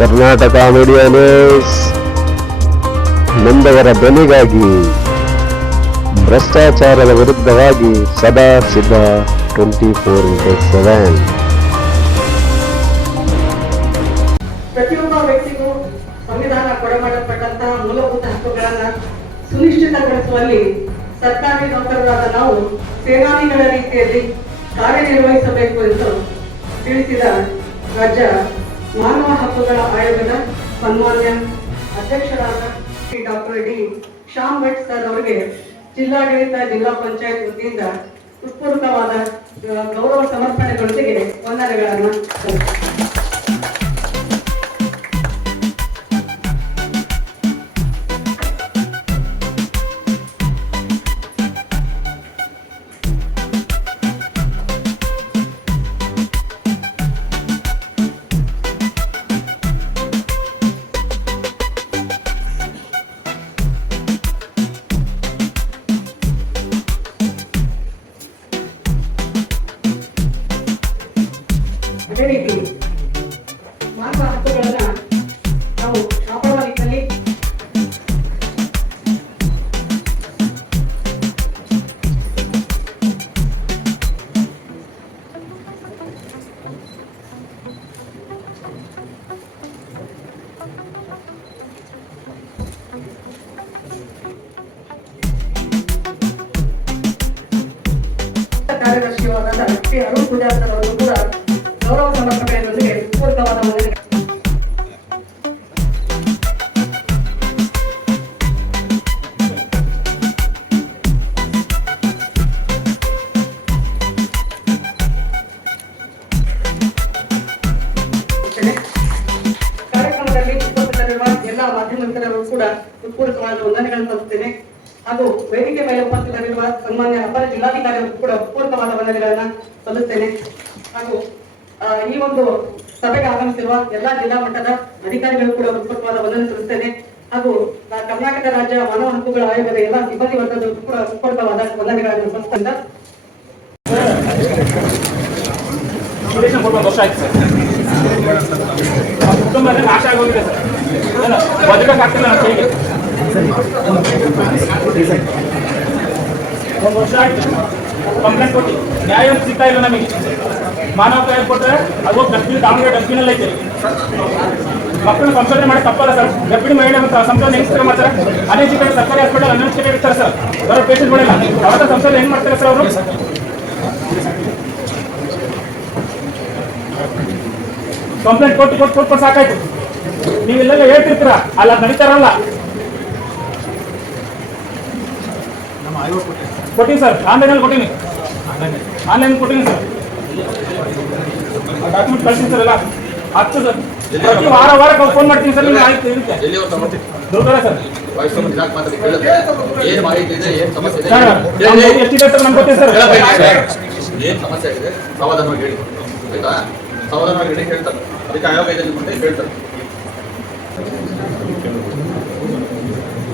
Karnataka media news ನೊಂದವರ ಧ್ವನಿಗಾಗಿ ಭ್ರಷ್ಟಾಚಾರದ ವಿರುದ್ಧವಾಗಿ ಸದಾ ಸಿದ್ಧ 24/7. ಪ್ರತಿಯೊಬ್ಬ ವ್ಯಕ್ತಿಗೂ ಸಂವಿಧಾನ ಕೊಡಮಾಡಲ್ಪಟ್ಟಂತಹ ಮೂಲಭೂತ ಹಕ್ಕುಗಳನ್ನು ಸುನಿಶ್ಚಿತಗೊಳಿಸುವಲ್ಲಿ ಸರ್ಕಾರಿ ನೌಕರರಾದ ನಾವು ಸೇನಾನಿಗಳ ರೀತಿಯಲ್ಲಿ ಕಾರ್ಯನಿರ್ವಹಿಸಬೇಕು ಎಂದು ತಿಳಿಸಿದ ರಾಜ್ಯ ಮಾನವ ಹಕ್ಕುಗಳ ಆಯೋಗದ ಸನ್ಮಾನ್ಯ ಅಧ್ಯಕ್ಷರಾದ Shri doctor D Shyam Bhat sir ಅವರಿಗೆ ಜಿಲ್ಲಾಡಳಿತ ಜಿಲ್ಲಾ ಪಂಚಾಯತ್ ವತಿಯಿಂದ ಹೃತ್ಪೂರ್ವಕವಾದ ಗೌರವ ಸಮರ್ಪಣೆಗಳೊಂದಿಗೆ ವಂದನೆಗಳನ್ನು ಅದೇ ರೀತಿ ಮಾನವ ಹಕ್ಕುಗಳನ್ನ ನಾವು ಕಾಪಾಡುವ ನಿಟ್ಟಿನಲ್ಲಿ ಕಾರ್ಯದರ್ಶಿಯಾದ ಶ್ರೀ ಅರುಣ್ ಪೂಜಾರ್ ಅವರು ಕೂಡ ಗೌರವ ಸಮರ್ಪಣೆಯೊಂದಿಗೆ ಪೂರ್ವಕವಾದ ವಂದನೆ. ಕಾರ್ಯಕ್ರಮದಲ್ಲಿ ಉಪಸ್ಥಿತರಿರುವ ಎಲ್ಲ ಮಾಧ್ಯಮಿಕರು ಕೂಡ ಪೂರ್ವಕವಾದ ವಂದನೆಗಳನ್ನು ಸಲ್ಲಿಸುತ್ತೇನೆ ಹಾಗೂ ವೇದಿಕೆ ಮೇಲೆ ಉಪಸ್ಥಿತರಿರುವ ಸನ್ಮಾನ್ಯ ಅಪರ ಜಿಲ್ಲಾಧಿಕಾರಿಗಳು ಕೂಡ ಪೂರ್ವಕವಾದ ವಂದನೆಗಳನ್ನ ಸಲ್ಲಿಸುತ್ತೇನೆ ಹಾಗೂ ಈ ಒಂದು ಸಭೆಗೆ ಆಗಮಿಸಿರುವ ಎಲ್ಲಾ ಜಿಲ್ಲಾ ಮಟ್ಟದ ಅಧಿಕಾರಿಗಳು ಕೂಡ ಹೃತ್ಪೂರ್ವಕವಾದ ವಂದನೆ ಸಲ್ಲಿಸುತ್ತೇನೆ ಹಾಗೂ ಕರ್ನಾಟಕ ರಾಜ್ಯ ಮಾನವ ಹಕ್ಕುಗಳ ಆಯೋಗದ ಎಲ್ಲ ಸಿಬ್ಬಂದಿ ವರ್ಗದ ಕೂಡ ಹೃತ್ಪೂರ್ವಕವಾದ ವಂದನೆಗಳನ್ನು ಸಲ್ಲಿಸುತ್ತಾ ಒಂದು ವರ್ಷ ಆಯ್ತು ಕಂಪ್ಲೇಂಟ್ ಕೊಟ್ಟು ನ್ಯಾಯ ಸಿಗ್ತಾ ಇಲ್ಲ ನಮಗೆ. ಮಾನವ ಕಾಯ್ದೆ ಕೊಟ್ಟರೆ ಅದು ಡಸ್ಟ್ಬಿನ್ ದಾವಣಗೆರೆ ಡಸ್ಟ್ಬಿನ್ ಅಲ್ಲಿ ಐತೆ. ಮಕ್ಕಳು ಸಂಶೋಧನೆ ಮಾಡಿ ತಪ್ಪಲ್ಲ ಸರ್. ಗರ್ಭಿಣಿ ಮಹಿಳೆ ಸಂಶೋಧನೆ ಹೆಂಗ್ ಮಾಡ್ತಾರೆ? ಅನೇಕ ಸರ್ಕಾರಿ ಹಾಸ್ಪಿಟಲ್ ಅನ್ಎಸ್ಟಿಮೇಟ್ ಇರ್ತಾರೆ ಸರ್. ಬರೋ ಪೇಷಂಟ್ ಮಾಡಿಲ್ಲ ಅವರ ಸಂಶೋಧನೆ ಹೆಂಗ್ ಮಾಡ್ತಾರೆ ಸರ್ ಅವರು? ಕಂಪ್ಲೇಂಟ್ ಕೊಟ್ಟು ಸಾಕಾಯ್ತು. ನೀವೆಲ್ಲ ಹೇಳ್ತಿರ್ತೀರಾ ಅಲ್ಲ ನಡೀತಾರಲ್ಲ. ಕೊಟ್ಟಿನಿ ಸರ್, ಆನ್ಲೈನಲ್ಲಿ ಕೊಟ್ಟಿನಿ ಸರ್. ಡಾಕ್ಯುಮೆಂಟ್ ಕಳಿಸ್ತೀನಿ ಸರ್. ಎಲ್ಲ ಆಗ್ತದೆ ಸರ್. ಪ್ರತಿ ವಾರ ಫೋನ್ ಮಾಡ್ತೀನಿ ಸರ್. ನಿಮ್ಗೆ ಆಯ್ತು ಇರುತ್ತೆ ದೊಡ್ಡ ಸರ್. ಎಷ್ಟಿದೆ ಸರ್ ನಮ್ಗೆ ಗೊತ್ತಿದೆ ಸರ್. ಏನು ಸಮಸ್ಯೆ ಆಗಿದೆ ಸಮಾಧಾನವಾಗಿ ಹೇಳಿ ಆಯ್ತಾ? ಸಮಾಧಾನವಾಗಿ ಹೇಳಿ ಹೇಳ್ತಾರೆ. ಅದಕ್ಕೆ ಆಯೋಗ ಹೇಳ್ತಾರೆ.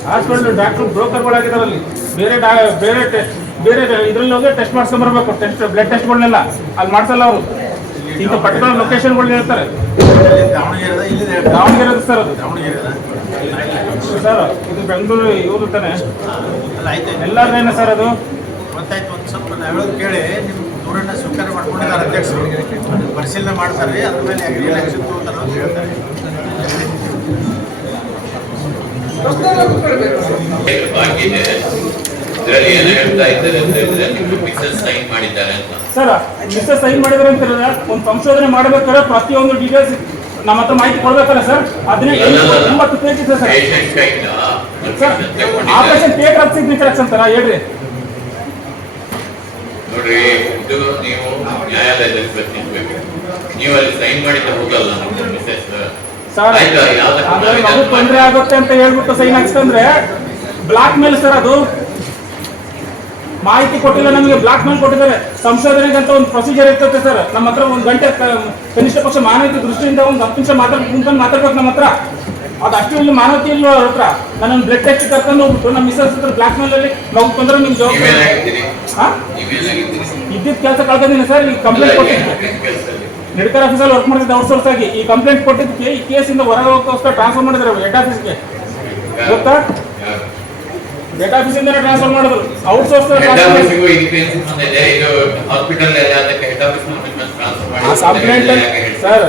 ಹಾಸ್ಪಿಟಲ್ ಡಾಕ್ಟರ್ ಬ್ರೋಕರ್ಗಳಾಗಿದ್ದಾರೆ ಅಲ್ಲಿ. ಬೇರೆ ಇದ್ರಲ್ಲಿ ಹೋಗಿ ಟೆಸ್ಟ್ ಮಾಡ್ಸ್ಕೊಂಡ್ಬರ್ಬೇಕು. ಬ್ಲಡ್ ಟೆಸ್ಟ್ಗಳನ್ನೆಲ್ಲ ಅಲ್ಲಿ ಮಾಡ್ಸಲ್ಲ ಅವರು. ಇಂಥ ಪರ್ಟಿಕ್ಯುಲರ್ ಲೊಕೇಶನ್ಗಳು ಹೇಳ್ತಾರೆ. ದಾವಣಗೆರೆ ಸರ್ ಅದು. ಸರ್ ಇದು ಬೆಂಗಳೂರು ಇವರು ತಾನೆ ಎಲ್ಲಾದ್ರೇನೆ ಸರ್ ಅದು. ಗೊತ್ತಾಯ್ತು. ಒಂದು ಸ್ವಲ್ಪ ನಾವೇಳೋದು ಕೇಳಿ ನಿಮ್ಮ ದೂರನ್ನು ಸ್ವೀಕಾರ ಮಾಡ್ಕೊಂಡಿದ್ದಾರೆ ಅಧ್ಯಕ್ಷರು. ಪರಿಶೀಲನೆ ಮಾಡ್ತಾರೆ, ಅದ್ರ ಮೇಲೆ ಏನು ಆಕ್ಷನ್ ತಗೋತಾರೆ ಅಂತ ಹೇಳ್ತಾರೆ. ಸರ್ ಮಿಸ್ಸಸ್ ಸೈನ್ ಮಾಡಿದ್ರೆ ಅಂತ ಒಂದು ಸಂಶೋಧನೆ ಮಾಡಬೇಕಾದ್ರೆ ಪ್ರತಿಯೊಂದು ಡೀಟೇಲ್ಸ್ ನಮ್ಮ ಹತ್ರ ಮಾಹಿತಿ ಕೊಡ್ಬೇಕಲ್ಲ ಸರ್. ಅದನ್ನೇ 90 ಪೇಜ್ ಇದೆ sir. Operation theatre of signature ಅಂತಾರ ಹೇಳ್ರಿ ನೋಡ್ರಿ. ಇದು ನೀವು ನ್ಯಾಯಾಲಯದಲ್ಲಿ ಪ್ರಶ್ನಿಸಬೇಕು. ನೀವು ಅಲ್ಲಿ ಸೈನ್ ಮಾಡಿದ್ರೆ ಹೋಗಲ್ಲ ಸರ್. ಮಗು ತೊಂದರೆ ಆಗುತ್ತೆ ಅಂತ ಹೇಳ್ಬಿಟ್ಟು ಸೈನ್ ಹಾಕ್ಸ್ಕೊಂಡ್ರೆ ಬ್ಲಾಕ್ ಮೇಲ್ ಸರ್. ಅದು ಮಾಹಿತಿ ಕೊಟ್ಟಿಲ್ಲ ನಮಗೆ, ಬ್ಲಾಕ್ ಮೇಲ್ ಕೊಟ್ಟಿದ್ದಾರೆ. ಸಂಶೋಧನೆಗೆ ಅಂತ ಒಂದು ಪ್ರೊಸೀಜರ್ ಇರ್ತದೆ ಸರ್. ನಮ್ಮ ಹತ್ರ ಒಂದು ಗಂಟೆ ಕನಿಷ್ಠ ಪಕ್ಷ ಮಾನವೀಯ ದೃಷ್ಟಿಯಿಂದ ಒಂದು 10 ನಿಮಿಷ ಮಾತಾಡ್ಬೇಕು ನಮ್ಮ ಹತ್ರ. ಅದು ಅಷ್ಟು ಇಲ್ಲಿ ಮಾನವತೆ ಇಲ್ಲ ಅವ್ರ ಹತ್ರ. ನಾನು ಬ್ಲಡ್ ಟೆಸ್ಟ್ ಕರ್ಕೊಂಡು ಹೋಗ್ಬಿಟ್ಟು ನಮ್ಮ ಮಿಸ್ಸಸ್ ಹತ್ರ ಬ್ಲಾಕ್ ಮೇಲ್ ಅಲ್ಲಿ ನಾವು ತೊಂದರೆ ನಿಮ್ ಜವಾಬ್ದಾರಿ ಇದ್ದಿದ್ದ ಕೆಲಸ ಕಳ್ಕೊಂಡಿದ್ದೀನಿ ಸರ್. ಈಗ ಕಂಪ್ಲೇಂಟ್ ಕೊಟ್ಟಿದ್ದೀನಿ. ಮೆಡಿಕಲ್ ಆಫೀಸಲ್ಲಿ ವರ್ಕ್ ಮಾಡ್ತಿದ್ದೆ ಔಟ್ಸೋರ್ಸ್ ಆಗಿ. ಈ ಕಂಪ್ಲೇಂಟ್ ಕೊಟ್ಟಿದ್ದಕ್ಕೆ ಈ ಕೇಸಿಂದ ಹೊರಗೆ ಹೋಗೋಕ್ಕೋಸ್ಕರ ಟ್ರಾನ್ಸ್ಫರ್ ಮಾಡಿದ್ರು ಹೆಡ್ ಆಫೀಸ್ಗೆ. ಗೊತ್ತಾ? ಹೆಡ್ ಆಫೀಸಿಂದ ಟ್ರಾನ್ಸ್ಫರ್ ಮಾಡಿದ್ರು ಔಟ್ಸೋರ್ಸ್. ಹೆಡ್ ಆಫೀಸ್ಗೂ ಇದಕ್ಕೆ ಸಂಬಂಧ ಇದೆ. ಇದು ಹಾಸ್ಪಿಟಲ್ ಅದಕ್ಕೆ ಹೆಡ್ ಆಫೀಸ್ ಟ್ರಾನ್ಸ್ಫರ್ ಮಾಡಿ ಸರ್,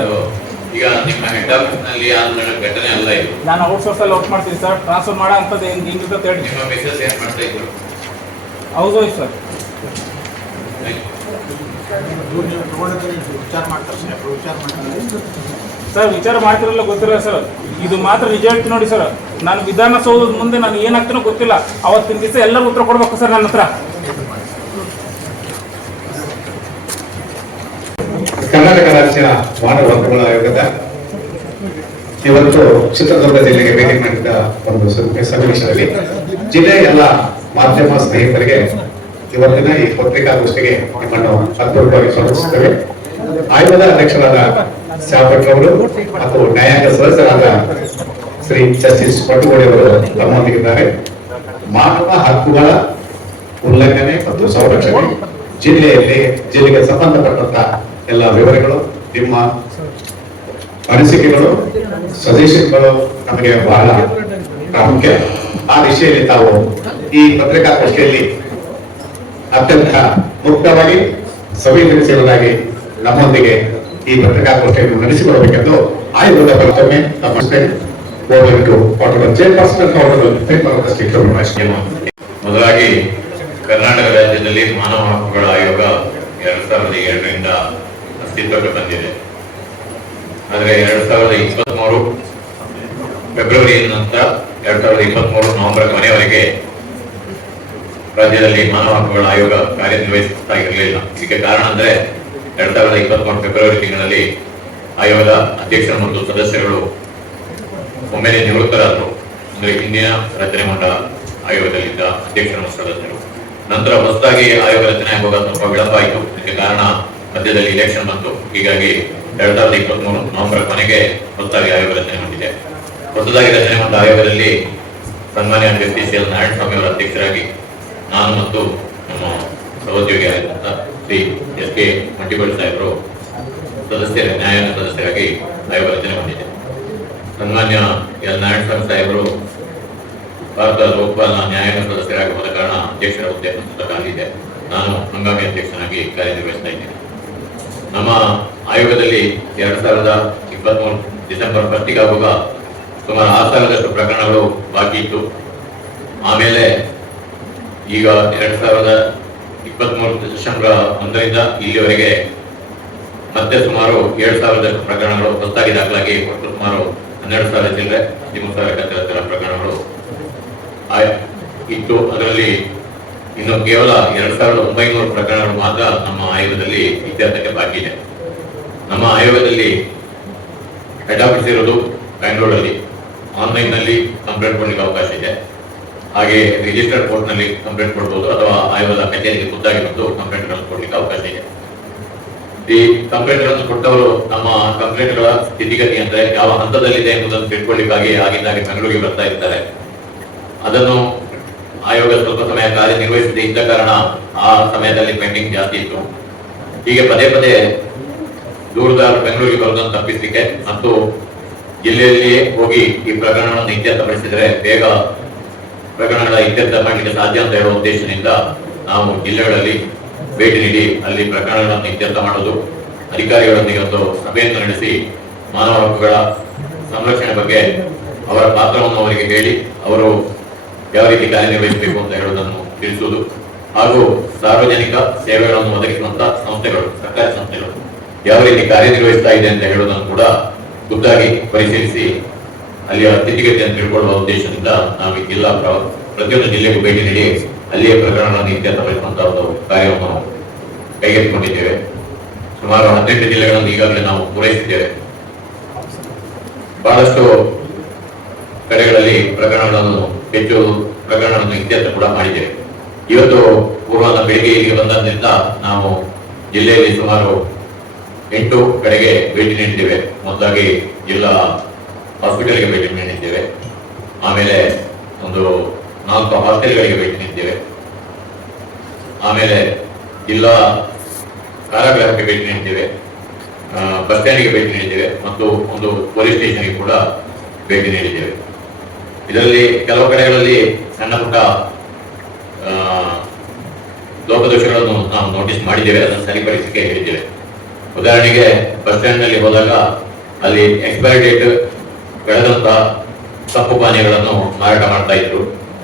ಈಗ ನಿಮ್ಮ ಹೆಡ್ ಆಫೀಸ್ ನಲ್ಲಿ ಘಟನೆ ಅಲ್ಲ ಇದು. ನಾನು ಔಟ್ಸೋರ್ಸ್ ಅಲ್ಲಿ ವರ್ಕ್ ಮಾಡ್ತೀನಿ ಸರ್. ಟ್ರಾನ್ಸ್ಫರ್ ಮಾಡೋ ಅಂತದ್ದು ಹೆಂಗಿರುತ್ತೆ ಹೇಳಿ. ನಿಮ್ಮ ಮಿಸಸ್ ಏನ್ ಮಾಡ್ತಾ ಇದ್ರು? ಹೌದು ಸರ್. ನೀವು ತಗೊಂಡಿದ್ರೆ ವಿಚಾರ ಮಾಡ್ತಾರೆ ಸರ್, ವಿಚಾರ ಮಾಡ್ತಾರೆ ಸರ್ ವಿಚಾರ ಮಾಡ್ತಿರಲ್ಲ ಗೊತ್ತಿಲ್ಲ ಸರ್. ಇದು ಮಾತ್ರ ನಿಜ ಹೇಳ್ತೀನಿ ನೋಡಿ ಸರ್. ನಾನು ವಿಧಾನಸೌಧದ ಮುಂದೆ ನಾನು ಏನಾಗ್ತಾನೋ ಗೊತ್ತಿಲ್ಲ. ಅವತ್ತಿನ ದಿವಸ ಎಲ್ಲರೂ ಉತ್ತರ ಕೊಡ್ಬೇಕು ಸರ್ ನನ್ನ ಹತ್ರ. ಕರ್ನಾಟಕ ರಾಜ್ಯ ಮಾನವ ಹಕ್ಕುಗಳ ಆಯೋಗದ ಇವತ್ತು ಚಿತ್ರದುರ್ಗ ಜಿಲ್ಲೆಗೆ ಭೇಟಿ ಮಾಡಿದ್ದ ಒಂದು ಸನ್ನಿವೇಶದಲ್ಲಿ ಜಿಲ್ಲೆಯ ಎಲ್ಲ ಮಾಧ್ಯಮ ಸ್ನೇಹಿತರಿಗೆ ಇವತ್ತಿನ ಈ ಪತ್ರಿಕಾಗೋಷ್ಠಿಗೆ ನಿಮ್ಮನ್ನು ಅರ್ಥಪೂರ್ವಕವಾಗಿ ಸ್ವಾಗತಿಸುತ್ತೇವೆ. ಆಯೋಗದ ಅಧ್ಯಕ್ಷರಾದ ಶ್ಯಾಮಭಟ್ ಅವರು ಮತ್ತು ನ್ಯಾಯಾಂಗ ಸದಸ್ಯರಾದ ಶ್ರೀ ಜಸ್ಟಿಸ್ ಪಟ್ಟುಗೋಡಿ ಅವರು ನಮ್ಮೊಂದಿಗಿದ್ದಾರೆ. ಮಾನವ ಹಕ್ಕುಗಳ ಉಲ್ಲಂಘನೆ ಮತ್ತು ಸಂರಕ್ಷಣೆ ಜಿಲ್ಲೆಗೆ ಸಂಬಂಧಪಟ್ಟಂತ ಎಲ್ಲ ವಿವರಗಳು, ನಿಮ್ಮ ಅನಿಸಿಕೆಗಳು, ಸಜೆಷನ್ಗಳು ನಮಗೆ ಬಹಳ ಪ್ರಾಮುಖ್ಯ. ಆ ದಿಶೆಯಲ್ಲಿ ತಾವು ಈ ಪತ್ರಿಕಾಗೋಷ್ಠಿಯಲ್ಲಿ ಅತ್ಯಂತ ಮುಕ್ತವಾಗಿ ಸಂವೇದನಶೀಲರಾಗಿ ನಮ್ಮೊಂದಿಗೆ ಈ ಪತ್ರಿಕಾಗೋಷ್ಠಿಯನ್ನು ನಡೆಸಿಕೊಳ್ಳಬೇಕೆಂದು ಆಯೋಗದ ಮತ್ತೊಮ್ಮೆ ಮೊದಲಾಗಿ ಕರ್ನಾಟಕ ರಾಜ್ಯದಲ್ಲಿ ಮಾನವ ಹಕ್ಕುಗಳ ಆಯೋಗ 2002ರಿಂದ ಅಸ್ತಿತ್ವಕ್ಕೆ ಬಂದಿದೆ. ಆದರೆ 2023 ಫೆಬ್ರವರಿ ನಂತರ 2023 ನವೆಂಬರ್ ಕೊನೆಯವರೆಗೆ ರಾಜ್ಯದಲ್ಲಿ ಮಾನವ ಹಕ್ಕುಗಳ ಆಯೋಗ ಕಾರ್ಯನಿರ್ವಹಿಸ್ತಾ ಇರಲಿಲ್ಲ. ಇದಕ್ಕೆ ಕಾರಣ ಅಂದ್ರೆ 2023 ಫೆಬ್ರವರಿ ತಿಂಗಳಲ್ಲಿ ಆಯೋಗದ ಅಧ್ಯಕ್ಷರು ಮತ್ತು ಸದಸ್ಯರು ಒಮ್ಮೆಲೆ ನಿವೃತ್ತರಾದರು. ಅಂದ್ರೆ ಹಿಂದಿನ ರಚನೆಗೊಂಡ ಆಯೋಗದಲ್ಲಿದ್ದ ಅಧ್ಯಕ್ಷರು ಮತ್ತು ಸದಸ್ಯರು. ನಂತರ ಹೊಸದಾಗಿ ಆಯೋಗ ರಚನೆ ಆಗುವಾಗ ಸ್ವಲ್ಪ ವಿಳಂಬ ಆಯಿತು. ಇದಕ್ಕೆ ಕಾರಣ ಮಧ್ಯದಲ್ಲಿ ಇಲೆಕ್ಷನ್ ಬಂತು. ಹೀಗಾಗಿ 2023 ನವೆಂಬರ್ ಕೊನೆಗೆ ಹೊಸದಾಗಿ ಆಯೋಗ ರಚನೆ ಹೊಂದಿದೆ. ಹೊಸದಾಗಿ ರಚನೆಗೊಂಡ ಆಯೋಗದಲ್ಲಿ ಸನ್ಮಾನ್ಯ ಜಸ್ಟಿಸ್ ಎಲ್ ನಾರಾಯಣ ಸ್ವಾಮಿ ಅವರ ಅಧ್ಯಕ್ಷರಾಗಿ ನಾನು ಮತ್ತು ನಮ್ಮ ಸಹೋದ್ಯೋಗಿಯಾದಂತಹ ಶ್ರೀ ಎಸ್ ಕೆ ಮಂಟಿಗೋಳ್ ಸಾಹೇಬರು ನ್ಯಾಯಾಂಗ ಸದಸ್ಯರಾಗಿ ಆಯೋಗ ರಚನೆ ಹೊಂದಿದೆ. ಸನ್ಮಾನ್ಯ ಎಲ್ ನಾರಾಯಣ ಸ್ವಾಮಿ ಸಾಹೇಬರು ಭಾರತ ಲೋಕಪಾಲ್ನ ನ್ಯಾಯಾಂಗ ಸದಸ್ಯರಾಗಿ ಹೋದ ಕಾರಣ ಅಧ್ಯಕ್ಷರ ಹುದ್ದೆ ಖಾಲಿದೆ. ನಾನು ಹಂಗಾಮಿ ಅಧ್ಯಕ್ಷನಾಗಿ ಕಾರ್ಯನಿರ್ವಹಿಸ್ತಾ ಇದ್ದೇನೆ. ನಮ್ಮ ಆಯೋಗದಲ್ಲಿ 2023 ಡಿಸೆಂಬರ್ 1 ಸುಮಾರು 6,000 ಪ್ರಕರಣಗಳು ಬಾಕಿ ಇತ್ತು. ಆಮೇಲೆ ಈಗ 2023 ಡಿಸೆಂಬರ್ 1ರಿಂದ ಇಲ್ಲಿವರೆಗೆ ಮತ್ತೆ ಸುಮಾರು 7,000 ಪ್ರಕರಣಗಳು ಹೊಸದಾಗಿ ದಾಖಲಾಗಿ ಒಟ್ಟು ಸುಮಾರು 12,000 ಚಿಲ್ಲರೆ 13,000 ಪ್ರಕರಣಗಳು ಇತ್ತು. ಅದರಲ್ಲಿ ಇನ್ನು ಕೇವಲ 2,900 ಪ್ರಕರಣಗಳು ಮಾತ್ರ ನಮ್ಮ ಆಯೋಗದಲ್ಲಿ ಇತ್ಯರ್ಥಕ್ಕೆ ಬಾಕಿ ಇದೆ. ನಮ್ಮ ಆಯೋಗದಲ್ಲಿ ಹೆಡ್ ಆಫೀಸ್ ಇರೋದು ಬೆಂಗಳೂರಲ್ಲಿ. ಆನ್ಲೈನ್ ನಲ್ಲಿ ಕಂಪ್ಲೇಂಟ್ ಕೊಡಲಿಕ್ಕೆ ಅವಕಾಶ ಇದೆ. ಹಾಗೆ ರಿಜಿಸ್ಟರ್ಡ್ ಕೋರ್ಟ್ ನಲ್ಲಿ ಕಂಪ್ಲೇಂಟ್ ಕೊಡಬಹುದು ಅಥವಾ ಆಯೋಗದ ಕಚೇರಿಗೆ ಖುದ್ದಾಗಿ ಬಂದು ಕಂಪ್ಲೇಂಟ್ ಗಳನ್ನು ಕೊಡಲಿಕ್ಕೆ ಅವಕಾಶ ಇದೆ. ಈ ಕಂಪ್ಲೇಂಟ್ ಗಳನ್ನು ಕೊಟ್ಟವರು ನಮ್ಮ ಕಂಪ್ಲೇಂಟ್ ಗಳ ಸ್ಥಿತಿಗತಿ ಅಂದ್ರೆ ಯಾವ ಹಂತದಲ್ಲಿದೆ ಎಂಬುದನ್ನು ತಿಳ್ಕೊಳ್ಳಿಕ್ಕಾಗಿ ಆಗಿಂದಾಗೆ ಬೆಂಗಳೂರಿಗೆ ಬರ್ತಾ ಇರ್ತಾರೆ. ಅದನ್ನು ಆಯೋಗ ಸ್ವಲ್ಪ ಸಮಯ ಕಾರ್ಯನಿರ್ವಹಿಸದೇ ಇದ್ದ ಕಾರಣ ಆ ಸಮಯದಲ್ಲಿ ಪೆಂಡಿಂಗ್ ಜಾಸ್ತಿ ಇತ್ತು. ಹೀಗೆ ಪದೇ ಪದೇ ದೂರದ ಬೆಂಗಳೂರಿಗೆ ಬರೋದನ್ನು ತಪ್ಪಿಸಲಿಕ್ಕೆ ಮತ್ತು ಜಿಲ್ಲೆಯಲ್ಲಿಯೇ ಹೋಗಿ ಈ ಪ್ರಕರಣವನ್ನು ಇತ್ಯರ್ಥಪಡಿಸಿದರೆ ಬೇಗ ಪ್ರಕರಣಗಳ ಇತ್ಯರ್ಥ ಮಾಡಲಿಕ್ಕೆ ಸಾಧ್ಯ ಅಂತ ಹೇಳುವ ಉದ್ದೇಶದಿಂದ ನಾವು ಜಿಲ್ಲೆಗಳಲ್ಲಿ ಭೇಟಿ ನೀಡಿ ಅಲ್ಲಿ ಪ್ರಕರಣಗಳನ್ನು ಇತ್ಯರ್ಥ ಮಾಡೋದು, ಅಧಿಕಾರಿಗಳೊಂದಿಗೆ ಒಂದು ಸಭೆಯನ್ನು ನಡೆಸಿ ಮಾನವ ಹಕ್ಕುಗಳ ಸಂರಕ್ಷಣೆ ಬಗ್ಗೆ ಅವರ ಪಾತ್ರವನ್ನು ಅವರಿಗೆ ಹೇಳಿ ಅವರು ಯಾವ ರೀತಿ ಕಾರ್ಯನಿರ್ವಹಿಸಬೇಕು ಅಂತ ಹೇಳುವುದನ್ನು ತಿಳಿಸುವುದು ಹಾಗೂ ಸಾರ್ವಜನಿಕ ಸೇವೆಗಳನ್ನು ಒದಗಿಸುವಂತಹ ಸಂಸ್ಥೆಗಳು, ಸರ್ಕಾರಿ ಸಂಸ್ಥೆಗಳು ಯಾವ ರೀತಿ ಕಾರ್ಯನಿರ್ವಹಿಸ್ತಾ ಇದೆ ಅಂತ ಹೇಳುವುದನ್ನು ಕೂಡ ಖುದ್ದಾಗಿ ಪರಿಶೀಲಿಸಿ ಅಲ್ಲಿಯ ಸ್ಥಿತಿಗತಿಯನ್ನು ತಿಳ್ಕೊಳ್ಳುವ ಉದ್ದೇಶದಿಂದ ನಾವು ಜಿಲ್ಲಾ ಪ್ರತಿಯೊಂದು ಜಿಲ್ಲೆಗೂ ಭೇಟಿ ನೀಡಿ ಅಲ್ಲಿಯ ಪ್ರಕರಣಗಳನ್ನು ಇತ್ಯರ್ಥಪಡಿಸುವಂತಹ ಒಂದು ಕಾರ್ಯವನ್ನು ಕೈಗೆತ್ತಿಕೊಂಡಿದ್ದೇವೆ. ಸುಮಾರು 18 ಜಿಲ್ಲೆಗಳನ್ನು ಈಗಾಗಲೇ ನಾವು ಪೂರೈಸಿದ್ದೇವೆ. ಬಹಳಷ್ಟು ಕಡೆಗಳಲ್ಲಿ ಹೆಚ್ಚು ಪ್ರಕರಣಗಳನ್ನು ಇತ್ಯರ್ಥ ಕೂಡ ಮಾಡಿದ್ದೇವೆ. ಇವತ್ತು ಪೂರ್ವದ ಬೆಳಿಗ್ಗೆ ಇಲ್ಲಿಗೆ ಬಂದ್ರಿಂದ ನಾವು ಜಿಲ್ಲೆಯಲ್ಲಿ ಸುಮಾರು 8 ಕಡೆಗೆ ಭೇಟಿ ನೀಡಿದ್ದೇವೆ. ಮೊದಲಾಗಿ ಜಿಲ್ಲಾ ಹಾಸ್ಪಿಟಲ್ಗೆ ಭೇಟಿ ನೀಡಿದ್ದೇವೆ. ಆಮೇಲೆ ಒಂದು 4 ಹಾಸ್ಟೆಲ್ಗಳಿಗೆ ಭೇಟಿ ನೀಡಿದ್ದೇವೆ. ಆಮೇಲೆ ಜಿಲ್ಲಾ ಕಾರಾಗೃಹಕ್ಕೆ ಭೇಟಿ ನೀಡಿದ್ದೇವೆ. ಬಸ್ ಸ್ಟ್ಯಾಂಡ್ಗೆ ಭೇಟಿ ನೀಡಿದ್ದೇವೆ ಮತ್ತು ಒಂದು ಪೊಲೀಸ್ ಸ್ಟೇಷನ್ಗೆ ಕೂಡ ಭೇಟಿ ನೀಡಿದ್ದೇವೆ. ಇದರಲ್ಲಿ ಕೆಲವು ಕಡೆಗಳಲ್ಲಿ ಸಣ್ಣ ಪುಟ್ಟ ಲೋಪದೋಷಗಳನ್ನು ನಾವು ನೋಟಿಸ್ ಮಾಡಿದ್ದೇವೆ, ಅದನ್ನು ಸರಿಪಡಿಸಲಿಕ್ಕೆ ಹೇಳಿದ್ದೇವೆ. ಉದಾಹರಣೆಗೆ ಬಸ್ ಸ್ಟ್ಯಾಂಡ್ ನಲ್ಲಿ ಹೋದಾಗ ಅಲ್ಲಿ ಎಕ್ಸ್ಪೈರಿ ಡೇಟ್ ಕಳೆದಂತಹ ಕಪ್ಪು ಪಾನೀಯಗಳನ್ನು ಮಾರಾಟ ಮಾಡ್ತಾ ಇದ್ರು.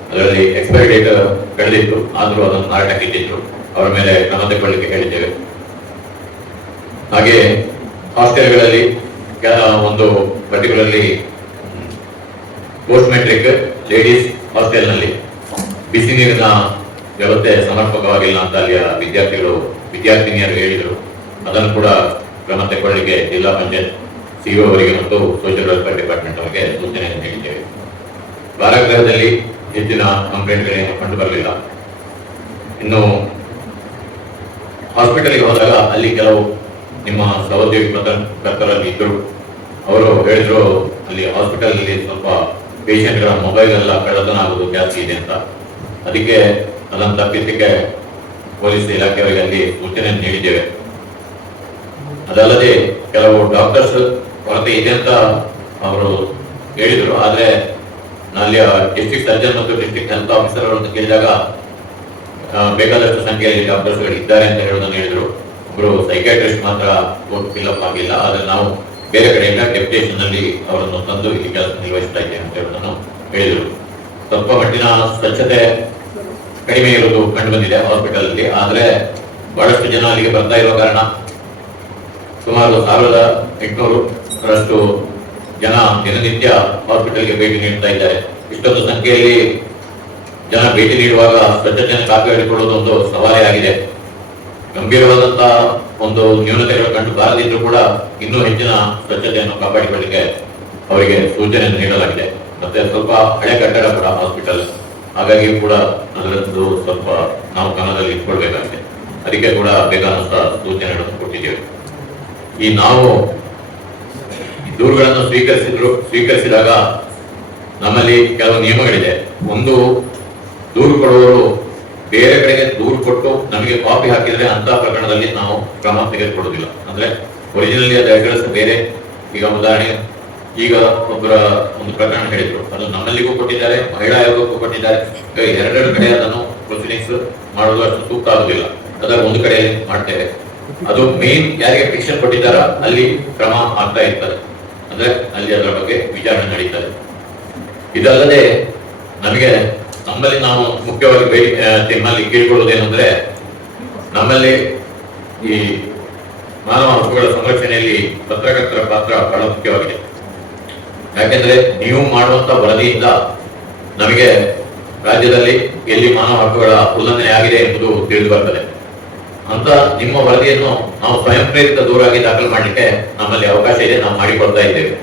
ಅದರಲ್ಲಿ ಎಕ್ಸ್ಪೈರಿ ಡೇಟ್ ಕಳೆದಿತ್ತು, ಆದರೂ ಅದನ್ನು ಮಾರಾಟಕ್ಕೆ ಇಟ್ಟಿದ್ರು. ಅವರ ಮೇಲೆ ಕ್ರಮ ತೆಗೆದುಕೊಳ್ಳಲಿಕ್ಕೆ ಹೇಳಿದ್ದೇವೆ. ಹಾಗೆ ಹಾಸ್ಟೆಲ್ಗಳಲ್ಲಿ ಒಂದು ಪರ್ಟಿಕ್ಯುಲರ್ಲಿ ಪೋಸ್ಟ್ ಮೆಟ್ರಿಕ್ ಲೇಡೀಸ್ ಹಾಸ್ಟೆಲ್ನಲ್ಲಿ ಬಿಸಿ ನೀರಿನ ವ್ಯವಸ್ಥೆ ಸಮರ್ಪಕವಾಗಿಲ್ಲ ಅಂತ ಅಲ್ಲಿಯ ವಿದ್ಯಾರ್ಥಿನಿಯರು ಹೇಳಿದರು. ಅದನ್ನು ಕೂಡ ಕ್ರಮ ತೆಗೆದುಕೊಳ್ಳಲಿಕ್ಕೆ ಜಿಲ್ಲಾ ಪಂಚಾಯತ್ ಸಿಇಒ ಅವರಿಗೆ ಮತ್ತು ಸೋಷಿಯಲ್ ವೆಲ್ಫೇರ್ ಡಿಪಾರ್ಟ್ಮೆಂಟ್ ಅವರಿಗೆ ಸೂಚನೆಯನ್ನು ನೀಡಿದ್ದೇವೆ. ಕಾರಾಗೃಹದಲ್ಲಿ ಹೆಚ್ಚಿನ ಕಂಪ್ಲೇಂಟ್ಗಳೇನು ಕಂಡು ಬರಲಿಲ್ಲ. ಇನ್ನು ಹಾಸ್ಪಿಟಲ್ಗೆ ಹೋದಾಗ ಅಲ್ಲಿ ಕೆಲವು ನಿಮ್ಮ ಸಹೋದ್ಯೋಗಿ ಪತ್ರಕರ್ತರಲ್ಲಿ ಇದ್ದರು. ಅವರು ಹೇಳಿದ್ರು ಅಲ್ಲಿ ಹಾಸ್ಪಿಟಲ್ ಅಲ್ಲಿ ಸ್ವಲ್ಪ ಪೇಷಂಟ್ಗಳ ಮೊಬೈಲ್ ಎಲ್ಲ ಕಳ್ಳತನ ಆಗೋದು ಜಾಸ್ತಿ ಇದೆ ಅಂತ. ಅದಕ್ಕೆ ಅದನ್ನು ತಪ್ಪಿಸಲಿಕ್ಕೆ ಪೊಲೀಸ್ ಇಲಾಖೆಯವರಿಗೆ ಅಲ್ಲಿ ಸೂಚನೆಯನ್ನು ನೀಡಿದ್ದೇವೆ. ಅದಲ್ಲದೆ ಕೆಲವು ಡಾಕ್ಟರ್ಸ್ ಕೊರತೆ ಇದೆ ಅಂತ ಅವರು ಹೇಳಿದರು. ಆದರೆ ಅಲ್ಲಿಯ ಡಿಸ್ಟ್ರಿಕ್ಟ್ ಸರ್ಜನ್ ಮತ್ತು ಡಿಸ್ಟ್ರಿಕ್ಟ್ ಹೆಲ್ತ್ ಆಫೀಸರ್ ಅವರನ್ನು ಕೇಳಿದಾಗ ಬೇಕಾದಷ್ಟು ಸಂಖ್ಯೆಯಲ್ಲಿ ಡಾಕ್ಟರ್ಸ್ಗಳು ಇದ್ದಾರೆ ಅಂತ ಹೇಳೋದನ್ನು ಹೇಳಿದರು. ಒಬ್ಬರು ಸೈಕ್ಯಾಟ್ರಿಸ್ಟ್ ಮಾತ್ರ ಫಿಲಪ್ ಆಗಿಲ್ಲ, ಆದರೆ ನಾವು ಬೇರೆ ಕಡೆಯಿಂದ ಡೆಪ್ಯುಟೇಷನ್ ನಲ್ಲಿ ಅವರನ್ನು ತಂದು ಇಲ್ಲಿ ಕೆಲಸ ನಿರ್ವಹಿಸ್ತಾ ಇದ್ದೇವೆ ಅಂತ ಹೇಳೋದನ್ನು ಹೇಳಿದರು. ಸ್ವಲ್ಪ ಮಟ್ಟಿನ ಸ್ವಚ್ಛತೆ ಕಡಿಮೆ ಇರುವುದು ಕಂಡು ಬಂದಿದೆ ಹಾಸ್ಪಿಟಲ್ ಅಲ್ಲಿ. ಆದರೆ ಬಹಳಷ್ಟು ಜನ ಅಲ್ಲಿಗೆ ಬರ್ತಾ ಇರುವ ಕಾರಣ ಸುಮಾರು 1800ರಷ್ಟು ಜನ ದಿನನಿತ್ಯ ಹಾಸ್ಪಿಟಲ್ಗೆ ಭೇಟಿ ನೀಡ್ತಾ ಇದ್ದಾರೆ. ಇಷ್ಟೊಂದು ಸಂಖ್ಯೆಯಲ್ಲಿ ಜನ ಭೇಟಿ ನೀಡುವಾಗ ಸ್ವಚ್ಛತೆಯನ್ನು ಕಾಪಾಡಿಕೊಳ್ಳುವುದು ಒಂದು ಸವಾಲೇ ಆಗಿದೆ. ಗಂಭೀರವಾದಂತಹ ಒಂದು ನ್ಯೂನತೆಗಳು ಕಂಡು ಬಾರದಿದ್ರೂ ಕೂಡ ಇನ್ನೂ ಹೆಚ್ಚಿನ ಸ್ವಚ್ಛತೆಯನ್ನು ಕಾಪಾಡಿಕೊಳ್ಳಲಿಕ್ಕೆ ಅವರಿಗೆ ಸೂಚನೆಯನ್ನು ನೀಡಲಾಗಿದೆ. ಮತ್ತೆ ಸ್ವಲ್ಪ ಹಳೆ ಕಟ್ಟಡ ಕೂಡ ಹಾಸ್ಪಿಟಲ್, ಹಾಗಾಗಿ ಕೂಡ ಅದರದ್ದು ಸ್ವಲ್ಪ ನಾವು ಗಮನದಲ್ಲಿ ಇಟ್ಕೊಳ್ಬೇಕಾಗಿದೆ. ಅದಕ್ಕೆ ಕೂಡ ಬೇಕಾದಂತಹ ಸೂಚನೆಗಳನ್ನು ಕೊಟ್ಟಿದ್ದೇವೆ. ಈ ನಾವು ದೂರುಗಳನ್ನು ಸ್ವೀಕರಿಸಿದಾಗ ನಮ್ಮಲ್ಲಿ ಕೆಲವು ನಿಯಮಗಳಿದೆ. ಒಂದು, ದೂರು ಕೊಡುವವರು ಬೇರೆ ಕಡೆಗೆ ದೂರು ಕೊಟ್ಟು ನಮಗೆ ಕಾಪಿ ಹಾಕಿದ್ರೆ ಅಂತ ಪ್ರಕರಣದಲ್ಲಿ ನಾವು ಕ್ರಮ ತೆಗೆದುಕೊಳ್ಳುವುದಿಲ್ಲ. ಅಂದ್ರೆ ಒರಿಜಿನಲಿ ಅದು ಅಡ್ರೆಸ್ ಬೇರೆ. ಈಗ ಉದಾಹರಣೆ, ಈಗ ಒಬ್ಬರ ಒಂದು ಪ್ರಕರಣ ಹೇಳಿದ್ರು, ಅದು ನಮ್ಮಲ್ಲಿಗೂ ಕೊಟ್ಟಿದ್ದಾರೆ, ಮಹಿಳಾ ಆಯೋಗಕ್ಕೂ ಕೊಟ್ಟಿದ್ದಾರೆ. ಎರಡೆರಡು ಕಡೆ ಅದನ್ನು ಪ್ರೊಸೀಡಿಂಗ್ಸ್ ಮಾಡೋದು ಅಷ್ಟು ಸೂಕ್ತ ಆಗುದಿಲ್ಲ. ಅದರ ಒಂದು ಕಡೆ ಮಾಡ್ತೇವೆ. ಅದು ಮೇನ್ ಯಾರಿಗೆ ಪಿಟಿಷನ್ ಕೊಟ್ಟಿದ್ದಾರ ಅಲ್ಲಿ ಕ್ರಮ ಆಗ್ತಾ ಇರ್ತದೆ, ಅಂದ್ರೆ ಅಲ್ಲಿ ಅದರ ಬಗ್ಗೆ ವಿಚಾರಣೆ ನಡೀತದೆ. ಇದಲ್ಲದೆ ನಮಗೆ ನಮ್ಮಲ್ಲಿ ನಾವು ಮುಖ್ಯವಾಗಿ ನಿಮ್ಮಲ್ಲಿ ಕೇಳಿಕೊಳ್ಳುವುದೇನೆಂದ್ರೆ, ನಮ್ಮಲ್ಲಿ ಈ ಮಾನವ ಹಕ್ಕುಗಳ ಸಂರಕ್ಷಣೆಯಲ್ಲಿ ಪತ್ರಕರ್ತರ ಪಾತ್ರ ಬಹಳ ಮುಖ್ಯವಾಗಿದೆ. ಯಾಕೆಂದ್ರೆ ನೀವು ಮಾಡುವಂತ ವರದಿಯಿಂದ ನಮಗೆ ರಾಜ್ಯದಲ್ಲಿ ಎಲ್ಲಿ ಮಾನವ ಹಕ್ಕುಗಳ ಉಲ್ಲಂಘನೆ ಆಗಿದೆ ಎಂಬುದು ತಿಳಿದು ಬರ್ತದೆ. ಅಂತ ನಿಮ್ಮ ವರದಿಯನ್ನು ನಾವು ಸ್ವಯಂ ಪ್ರೇರಿತ ದೂರಾಗಿ ದಾಖಲು ಮಾಡಲಿಕ್ಕೆ ನಮ್ಮಲ್ಲಿ ಅವಕಾಶ ಇದೆ, ನಾವು ಮಾಡಿಕೊಡ್ತಾ ಇದ್ದೇವೆ.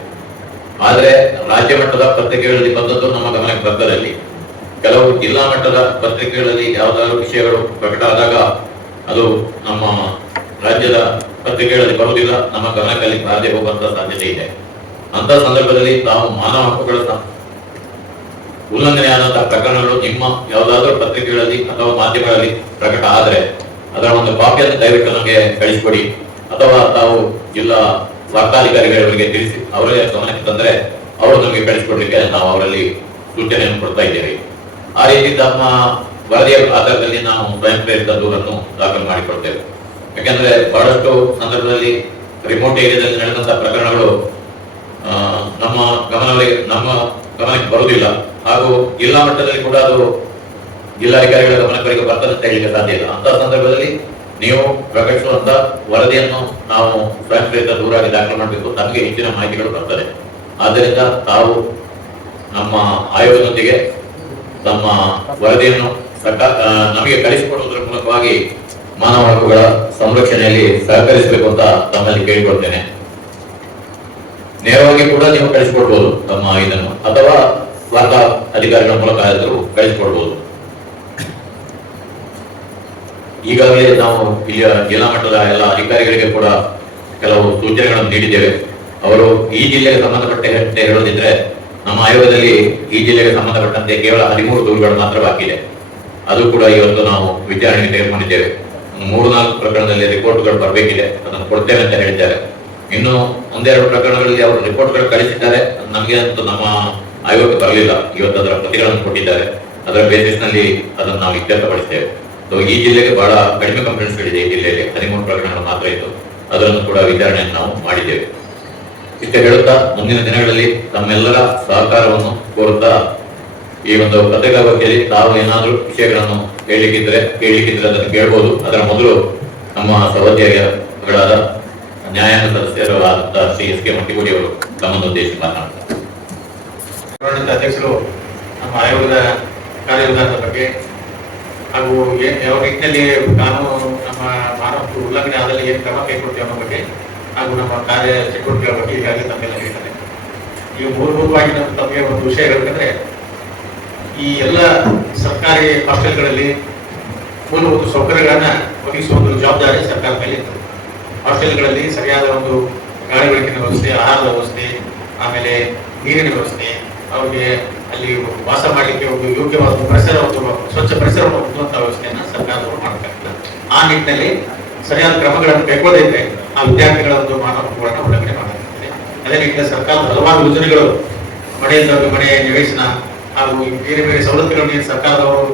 ಆದ್ರೆ ರಾಜ್ಯ ಮಟ್ಟದ ಪತ್ರಿಕೆಗಳಲ್ಲಿ ಬಂದದ್ದು ನಮ್ಮ ಗಮನಕ್ಕೆ ಬರ್ತದೆ. ಅಲ್ಲಿ ಕೆಲವು ಜಿಲ್ಲಾ ಮಟ್ಟದ ಪತ್ರಿಕೆಗಳಲ್ಲಿ ಯಾವುದಾದ್ರು ವಿಷಯಗಳು ಪ್ರಕಟ ಆದಾಗ ಅದು ನಮ್ಮ ರಾಜ್ಯದ ಪತ್ರಿಕೆಗಳಲ್ಲಿ ಬರುವುದಿಲ್ಲ, ನಮ್ಮ ಗಮನಕ್ಕೆ ಬಾರದೆ ಹೋಗುವಂತ ಸಾಧ್ಯತೆ ಇದೆ. ಅಂತ ಸಂದರ್ಭದಲ್ಲಿ ತಾವು ಮಾನವ ಹಕ್ಕುಗಳ ಉಲ್ಲಂಘನೆ ಆದಂತಹ ಪ್ರಕರಣಗಳು ನಿಮ್ಮ ಯಾವುದಾದ್ರೂ ಪತ್ರಿಕೆಗಳಲ್ಲಿ ಅಥವಾ ಮಾಧ್ಯಮಗಳಲ್ಲಿ ಪ್ರಕಟ ಆದರೆ ಅದರ ಒಂದು ಕಾಪಿಯನ್ನು ದಯವಿಟ್ಟು ನಮಗೆ ಕಳಿಸಿಕೊಡಿ, ಅಥವಾ ತಾವು ಜಿಲ್ಲಾ ವಾರ್ತಾಧಿಕಾರಿಗಳಿಗೆ ತಿಳಿಸಿ ಅವರೇ ಗಮನಕ್ಕೆ ತಂದರೆ ಅವರು ನಮಗೆ ಕಳಿಸಿಕೊಡ್ಲಿಕ್ಕೆ ನಾವು ಅವರಲ್ಲಿ ಸೂಚನೆಯನ್ನು ಕೊಡ್ತಾ ಇದ್ದೇವೆ. ಆ ರೀತಿ ತಮ್ಮ ವರದಿಯ ಆಧಾರದಲ್ಲಿ ನಾವು ಸ್ವಯಂ ಪ್ರೇರಿತ ದೂರನ್ನು ದಾಖಲು ಮಾಡಿಕೊಡ್ತೇವೆ. ಯಾಕೆಂದ್ರೆ ಬಹಳಷ್ಟು ಸಂದರ್ಭದಲ್ಲಿ ರಿಮೋಟ್ ಏರಿಯಾದಲ್ಲಿ ನಡೆದಂತಹ ಪ್ರಕರಣಗಳು ನಮ್ಮ ಗಮನಕ್ಕೆ ಬರುವುದಿಲ್ಲ, ಹಾಗೂ ಜಿಲ್ಲಾ ಮಟ್ಟದಲ್ಲಿ ಕೂಡ ಅದು ಜಿಲ್ಲಾಧಿಕಾರಿಗಳ ಗಮನಕ್ಕೆ ಬರ್ತದೆ ಅಂತ ಹೇಳಲಿಕ್ಕೆ ಸಾಧ್ಯ ಇಲ್ಲ. ಅಂತ ಸಂದರ್ಭದಲ್ಲಿ ನೀವು ಪ್ರಕಟಿಸುವಂತ ವರದಿಯನ್ನು ನಾವು ಸ್ವಯಂ ಪ್ರೇರಿತ ದೂರಾಗಿ ದಾಖಲು ಮಾಡಬೇಕು, ನಮಗೆ ಹೆಚ್ಚಿನ ಮಾಹಿತಿಗಳು ಬರ್ತದೆ. ಆದ್ದರಿಂದ ತಾವು ನಮ್ಮ ಆಯೋಗದೊಂದಿಗೆ ತಮ್ಮ ವರದಿಯನ್ನು ನಮಗೆ ಕಳಿಸಿಕೊಡುವುದರ ಮೂಲಕವಾಗಿ ಮಾನವ ಹಕ್ಕುಗಳ ಸಂರಕ್ಷಣೆಯಲ್ಲಿ ಸಹಕರಿಸಬೇಕು ಅಂತ ತಮ್ಮಲ್ಲಿ ಕೇಳಿಕೊಳ್ತೇನೆ. ನೇರವಾಗಿ ಕೂಡ ನೀವು ಕಳಿಸಿಕೊಡ್ಬೋದು ತಮ್ಮ ಇದನ್ನು, ಅಥವಾ ವಾರ್ತಾ ಅಧಿಕಾರಿಗಳ ಮೂಲಕ ಆದರೂ ಕಳಿಸಿಕೊಡ್ಬೋದು. ಈಗಾಗಲೇ ನಾವು ಇಲ್ಲಿಯ ಜಿಲ್ಲಾ ಮಟ್ಟದ ಎಲ್ಲ ಅಧಿಕಾರಿಗಳಿಗೆ ಕೂಡ ಕೆಲವು ಸೂಚನೆಗಳನ್ನು ನೀಡಿದ್ದೇವೆ. ಅವರು ಈ ಜಿಲ್ಲೆಗೆ ಸಂಬಂಧಪಟ್ಟಂತೆ ಹೇಳೋದಿದ್ರೆ, ನಮ್ಮ ಆಯೋಗದಲ್ಲಿ ಈ ಜಿಲ್ಲೆಗೆ ಸಂಬಂಧಪಟ್ಟಂತೆ ಕೇವಲ 13 ದೂರುಗಳು ಮಾತ್ರ ಬಾಕಿ ಇದೆ. ಅದು ಕೂಡ ಇವತ್ತು ನಾವು ವಿಚಾರಣೆಗೆ ತೆಗೆದುಕೊಂಡಿದ್ದೇವೆ. 3-4 ಪ್ರಕರಣದಲ್ಲಿ ರಿಪೋರ್ಟ್ಗಳು ಬರಬೇಕಿದೆ, ಅದನ್ನು ಕೊಡ್ತೇವೆ ಅಂತ ಹೇಳಿದ್ದಾರೆ. ಇನ್ನು ಒಂದೆರಡು ಪ್ರಕರಣಗಳಲ್ಲಿ ಅವರು ರಿಪೋರ್ಟ್ಗಳು ಕಳಿಸಿದ್ದಾರೆ. ನಮಗೆ ಅಂತೂ ನಮ್ಮ ಆಯೋಗಕ್ಕೆ ಬರಲಿಲ್ಲ. ಇವತ್ತು ಅದರ ಪ್ರತಿಗಳನ್ನು ಕೊಟ್ಟಿದ್ದಾರೆ. ಅದರ ಬೇಸಿಸ್ ನಲ್ಲಿ ಅದನ್ನು ನಾವು ಇತ್ಯರ್ಥಪಡಿಸ್ತೇವೆ. ಸೊ ಈ ಜಿಲ್ಲೆಗೆ ಬಹಳ ಕಡಿಮೆ ಕಂಪ್ಲೇಂಟ್ಸ್ಗಳಿದೆ. ಈ ಜಿಲ್ಲೆಯಲ್ಲಿ 13 ಪ್ರಕರಣಗಳು ಮಾತ್ರ ಇತ್ತು. ಅದನ್ನು ಕೂಡ ವಿಚಾರಣೆಯನ್ನು ನಾವು ಮಾಡಿದ್ದೇವೆ. ಇಷ್ಟೇ ಹೇಳುತ್ತಾ ಮುಂದಿನ ದಿನಗಳಲ್ಲಿ ತಮ್ಮೆಲ್ಲರ ಸಹಕಾರವನ್ನು ಕೋರುತ್ತಾ ಈ ಒಂದು ಪತ್ರಿಕಾಗೋಷ್ಠಿಯಲ್ಲಿ ತಾವು ಏನಾದರೂ ವಿಷಯಗಳನ್ನು ಕೇಳಲಿಕ್ಕಿದ್ರೆ ಅದನ್ನು ಕೇಳಬಹುದು. ಅದರ ಮೊದಲು ನಮ್ಮ ಸಹೋದ್ಯೋಗಿಗಳಾದ ನ್ಯಾಯಾಂಗ ಸದಸ್ಯರು ಆದಂತಹ ಶ್ರೀ ಎಸ್ ಕೆ ಮಟ್ಟಿಗುಡಿ ಅವರು ತಮ್ಮನ್ನು ಉದ್ದೇಶಿಸಿ ಮಾತನಾಡುತ್ತಾರೆ. ಅಧ್ಯಕ್ಷರು ನಮ್ಮ ಆಯೋಗದ ಕಾರ್ಯವಿಧಾನದ ಬಗ್ಗೆ ಹಾಗೂ ಯಾವ ನಿಟ್ಟಿನಲ್ಲಿ ಕಾನೂನು ನಮ್ಮ ಮಾನವ ಉಲ್ಲಂಘನೆ ಆದಲ್ಲಿ ಏನು ಕ್ರಮ ಕೈಗೊಳ್ತೀವಿ ಅನ್ನೋ ಬಗ್ಗೆ ಹಾಗೂ ನಮ್ಮ ಕಾರ್ಯ ಚಟುವಟಿಕೆಗಳ ಬಗ್ಗೆ ಈಗಾಗಲೇ ತಮ್ಮೆಲ್ಲ ಹೇಳಿದ್ದಾರೆ. ಈಗ ಮೂಲಭೂತವಾಗಿ ನಮ್ಮ ತಮಗೆ ಒಂದು ವಿಷಯ ಹೇಳಬೇಕಂದ್ರೆ, ಈ ಎಲ್ಲ ಸರ್ಕಾರಿ ಹಾಸ್ಟೆಲ್ಗಳಲ್ಲಿ ಮೂಲಭೂತ ಸೌಕರ್ಯಗಳನ್ನ ಒದಗಿಸುವ ಒಂದು ಜವಾಬ್ದಾರಿ ಸರ್ಕಾರದ ಮೇಲೆ ಇರ್ತದೆ. ಹಾಸ್ಟೆಲ್ಗಳಲ್ಲಿ ಸರಿಯಾದ ಒಂದು ಗಾಳಿ ಬೆಳಕಿನ ವ್ಯವಸ್ಥೆ, ಆಹಾರದ ವ್ಯವಸ್ಥೆ, ಆಮೇಲೆ ನೀರಿನ ವ್ಯವಸ್ಥೆ, ಅವ್ರಿಗೆ ಅಲ್ಲಿ ವಾಸ ಮಾಡಲಿಕ್ಕೆ ಒಂದು ಯೋಗ್ಯವಾದ ಪರಿಸರ, ಒಂದು ಸ್ವಚ್ಛ ಪರಿಸರವನ್ನು ಹೊಂದುವಂತಹ ವ್ಯವಸ್ಥೆಯನ್ನು ಸರ್ಕಾರದವರು ಮಾಡಬೇಕಾಗ್ತದೆ. ಆ ನಿಟ್ಟಿನಲ್ಲಿ ಸರಿಯಾದ ಕ್ರಮಗಳನ್ನು ಕೈಗೊಳ್ಳದಿದ್ದರೆ ಆ ವಿದ್ಯಾರ್ಥಿಗಳ ಒಂದು ಮಾನವ ಹಕ್ಕುಗಳನ್ನು ಉಲ್ಲಂಘನೆ ಮಾಡಲಾಗುತ್ತದೆ. ಅದೇ ನಿಟ್ಟಿನಲ್ಲಿ ಸರ್ಕಾರದ ಹಲವಾರು ಯೋಜನೆಗಳು, ಮನೆಯಿಂದ ಮನೆ ನಿವೇಶನ ಹಾಗೂ ಬೇರೆ ಬೇರೆ ಸವಲತ್ತುಗಳನ್ನು ಸರ್ಕಾರದವರು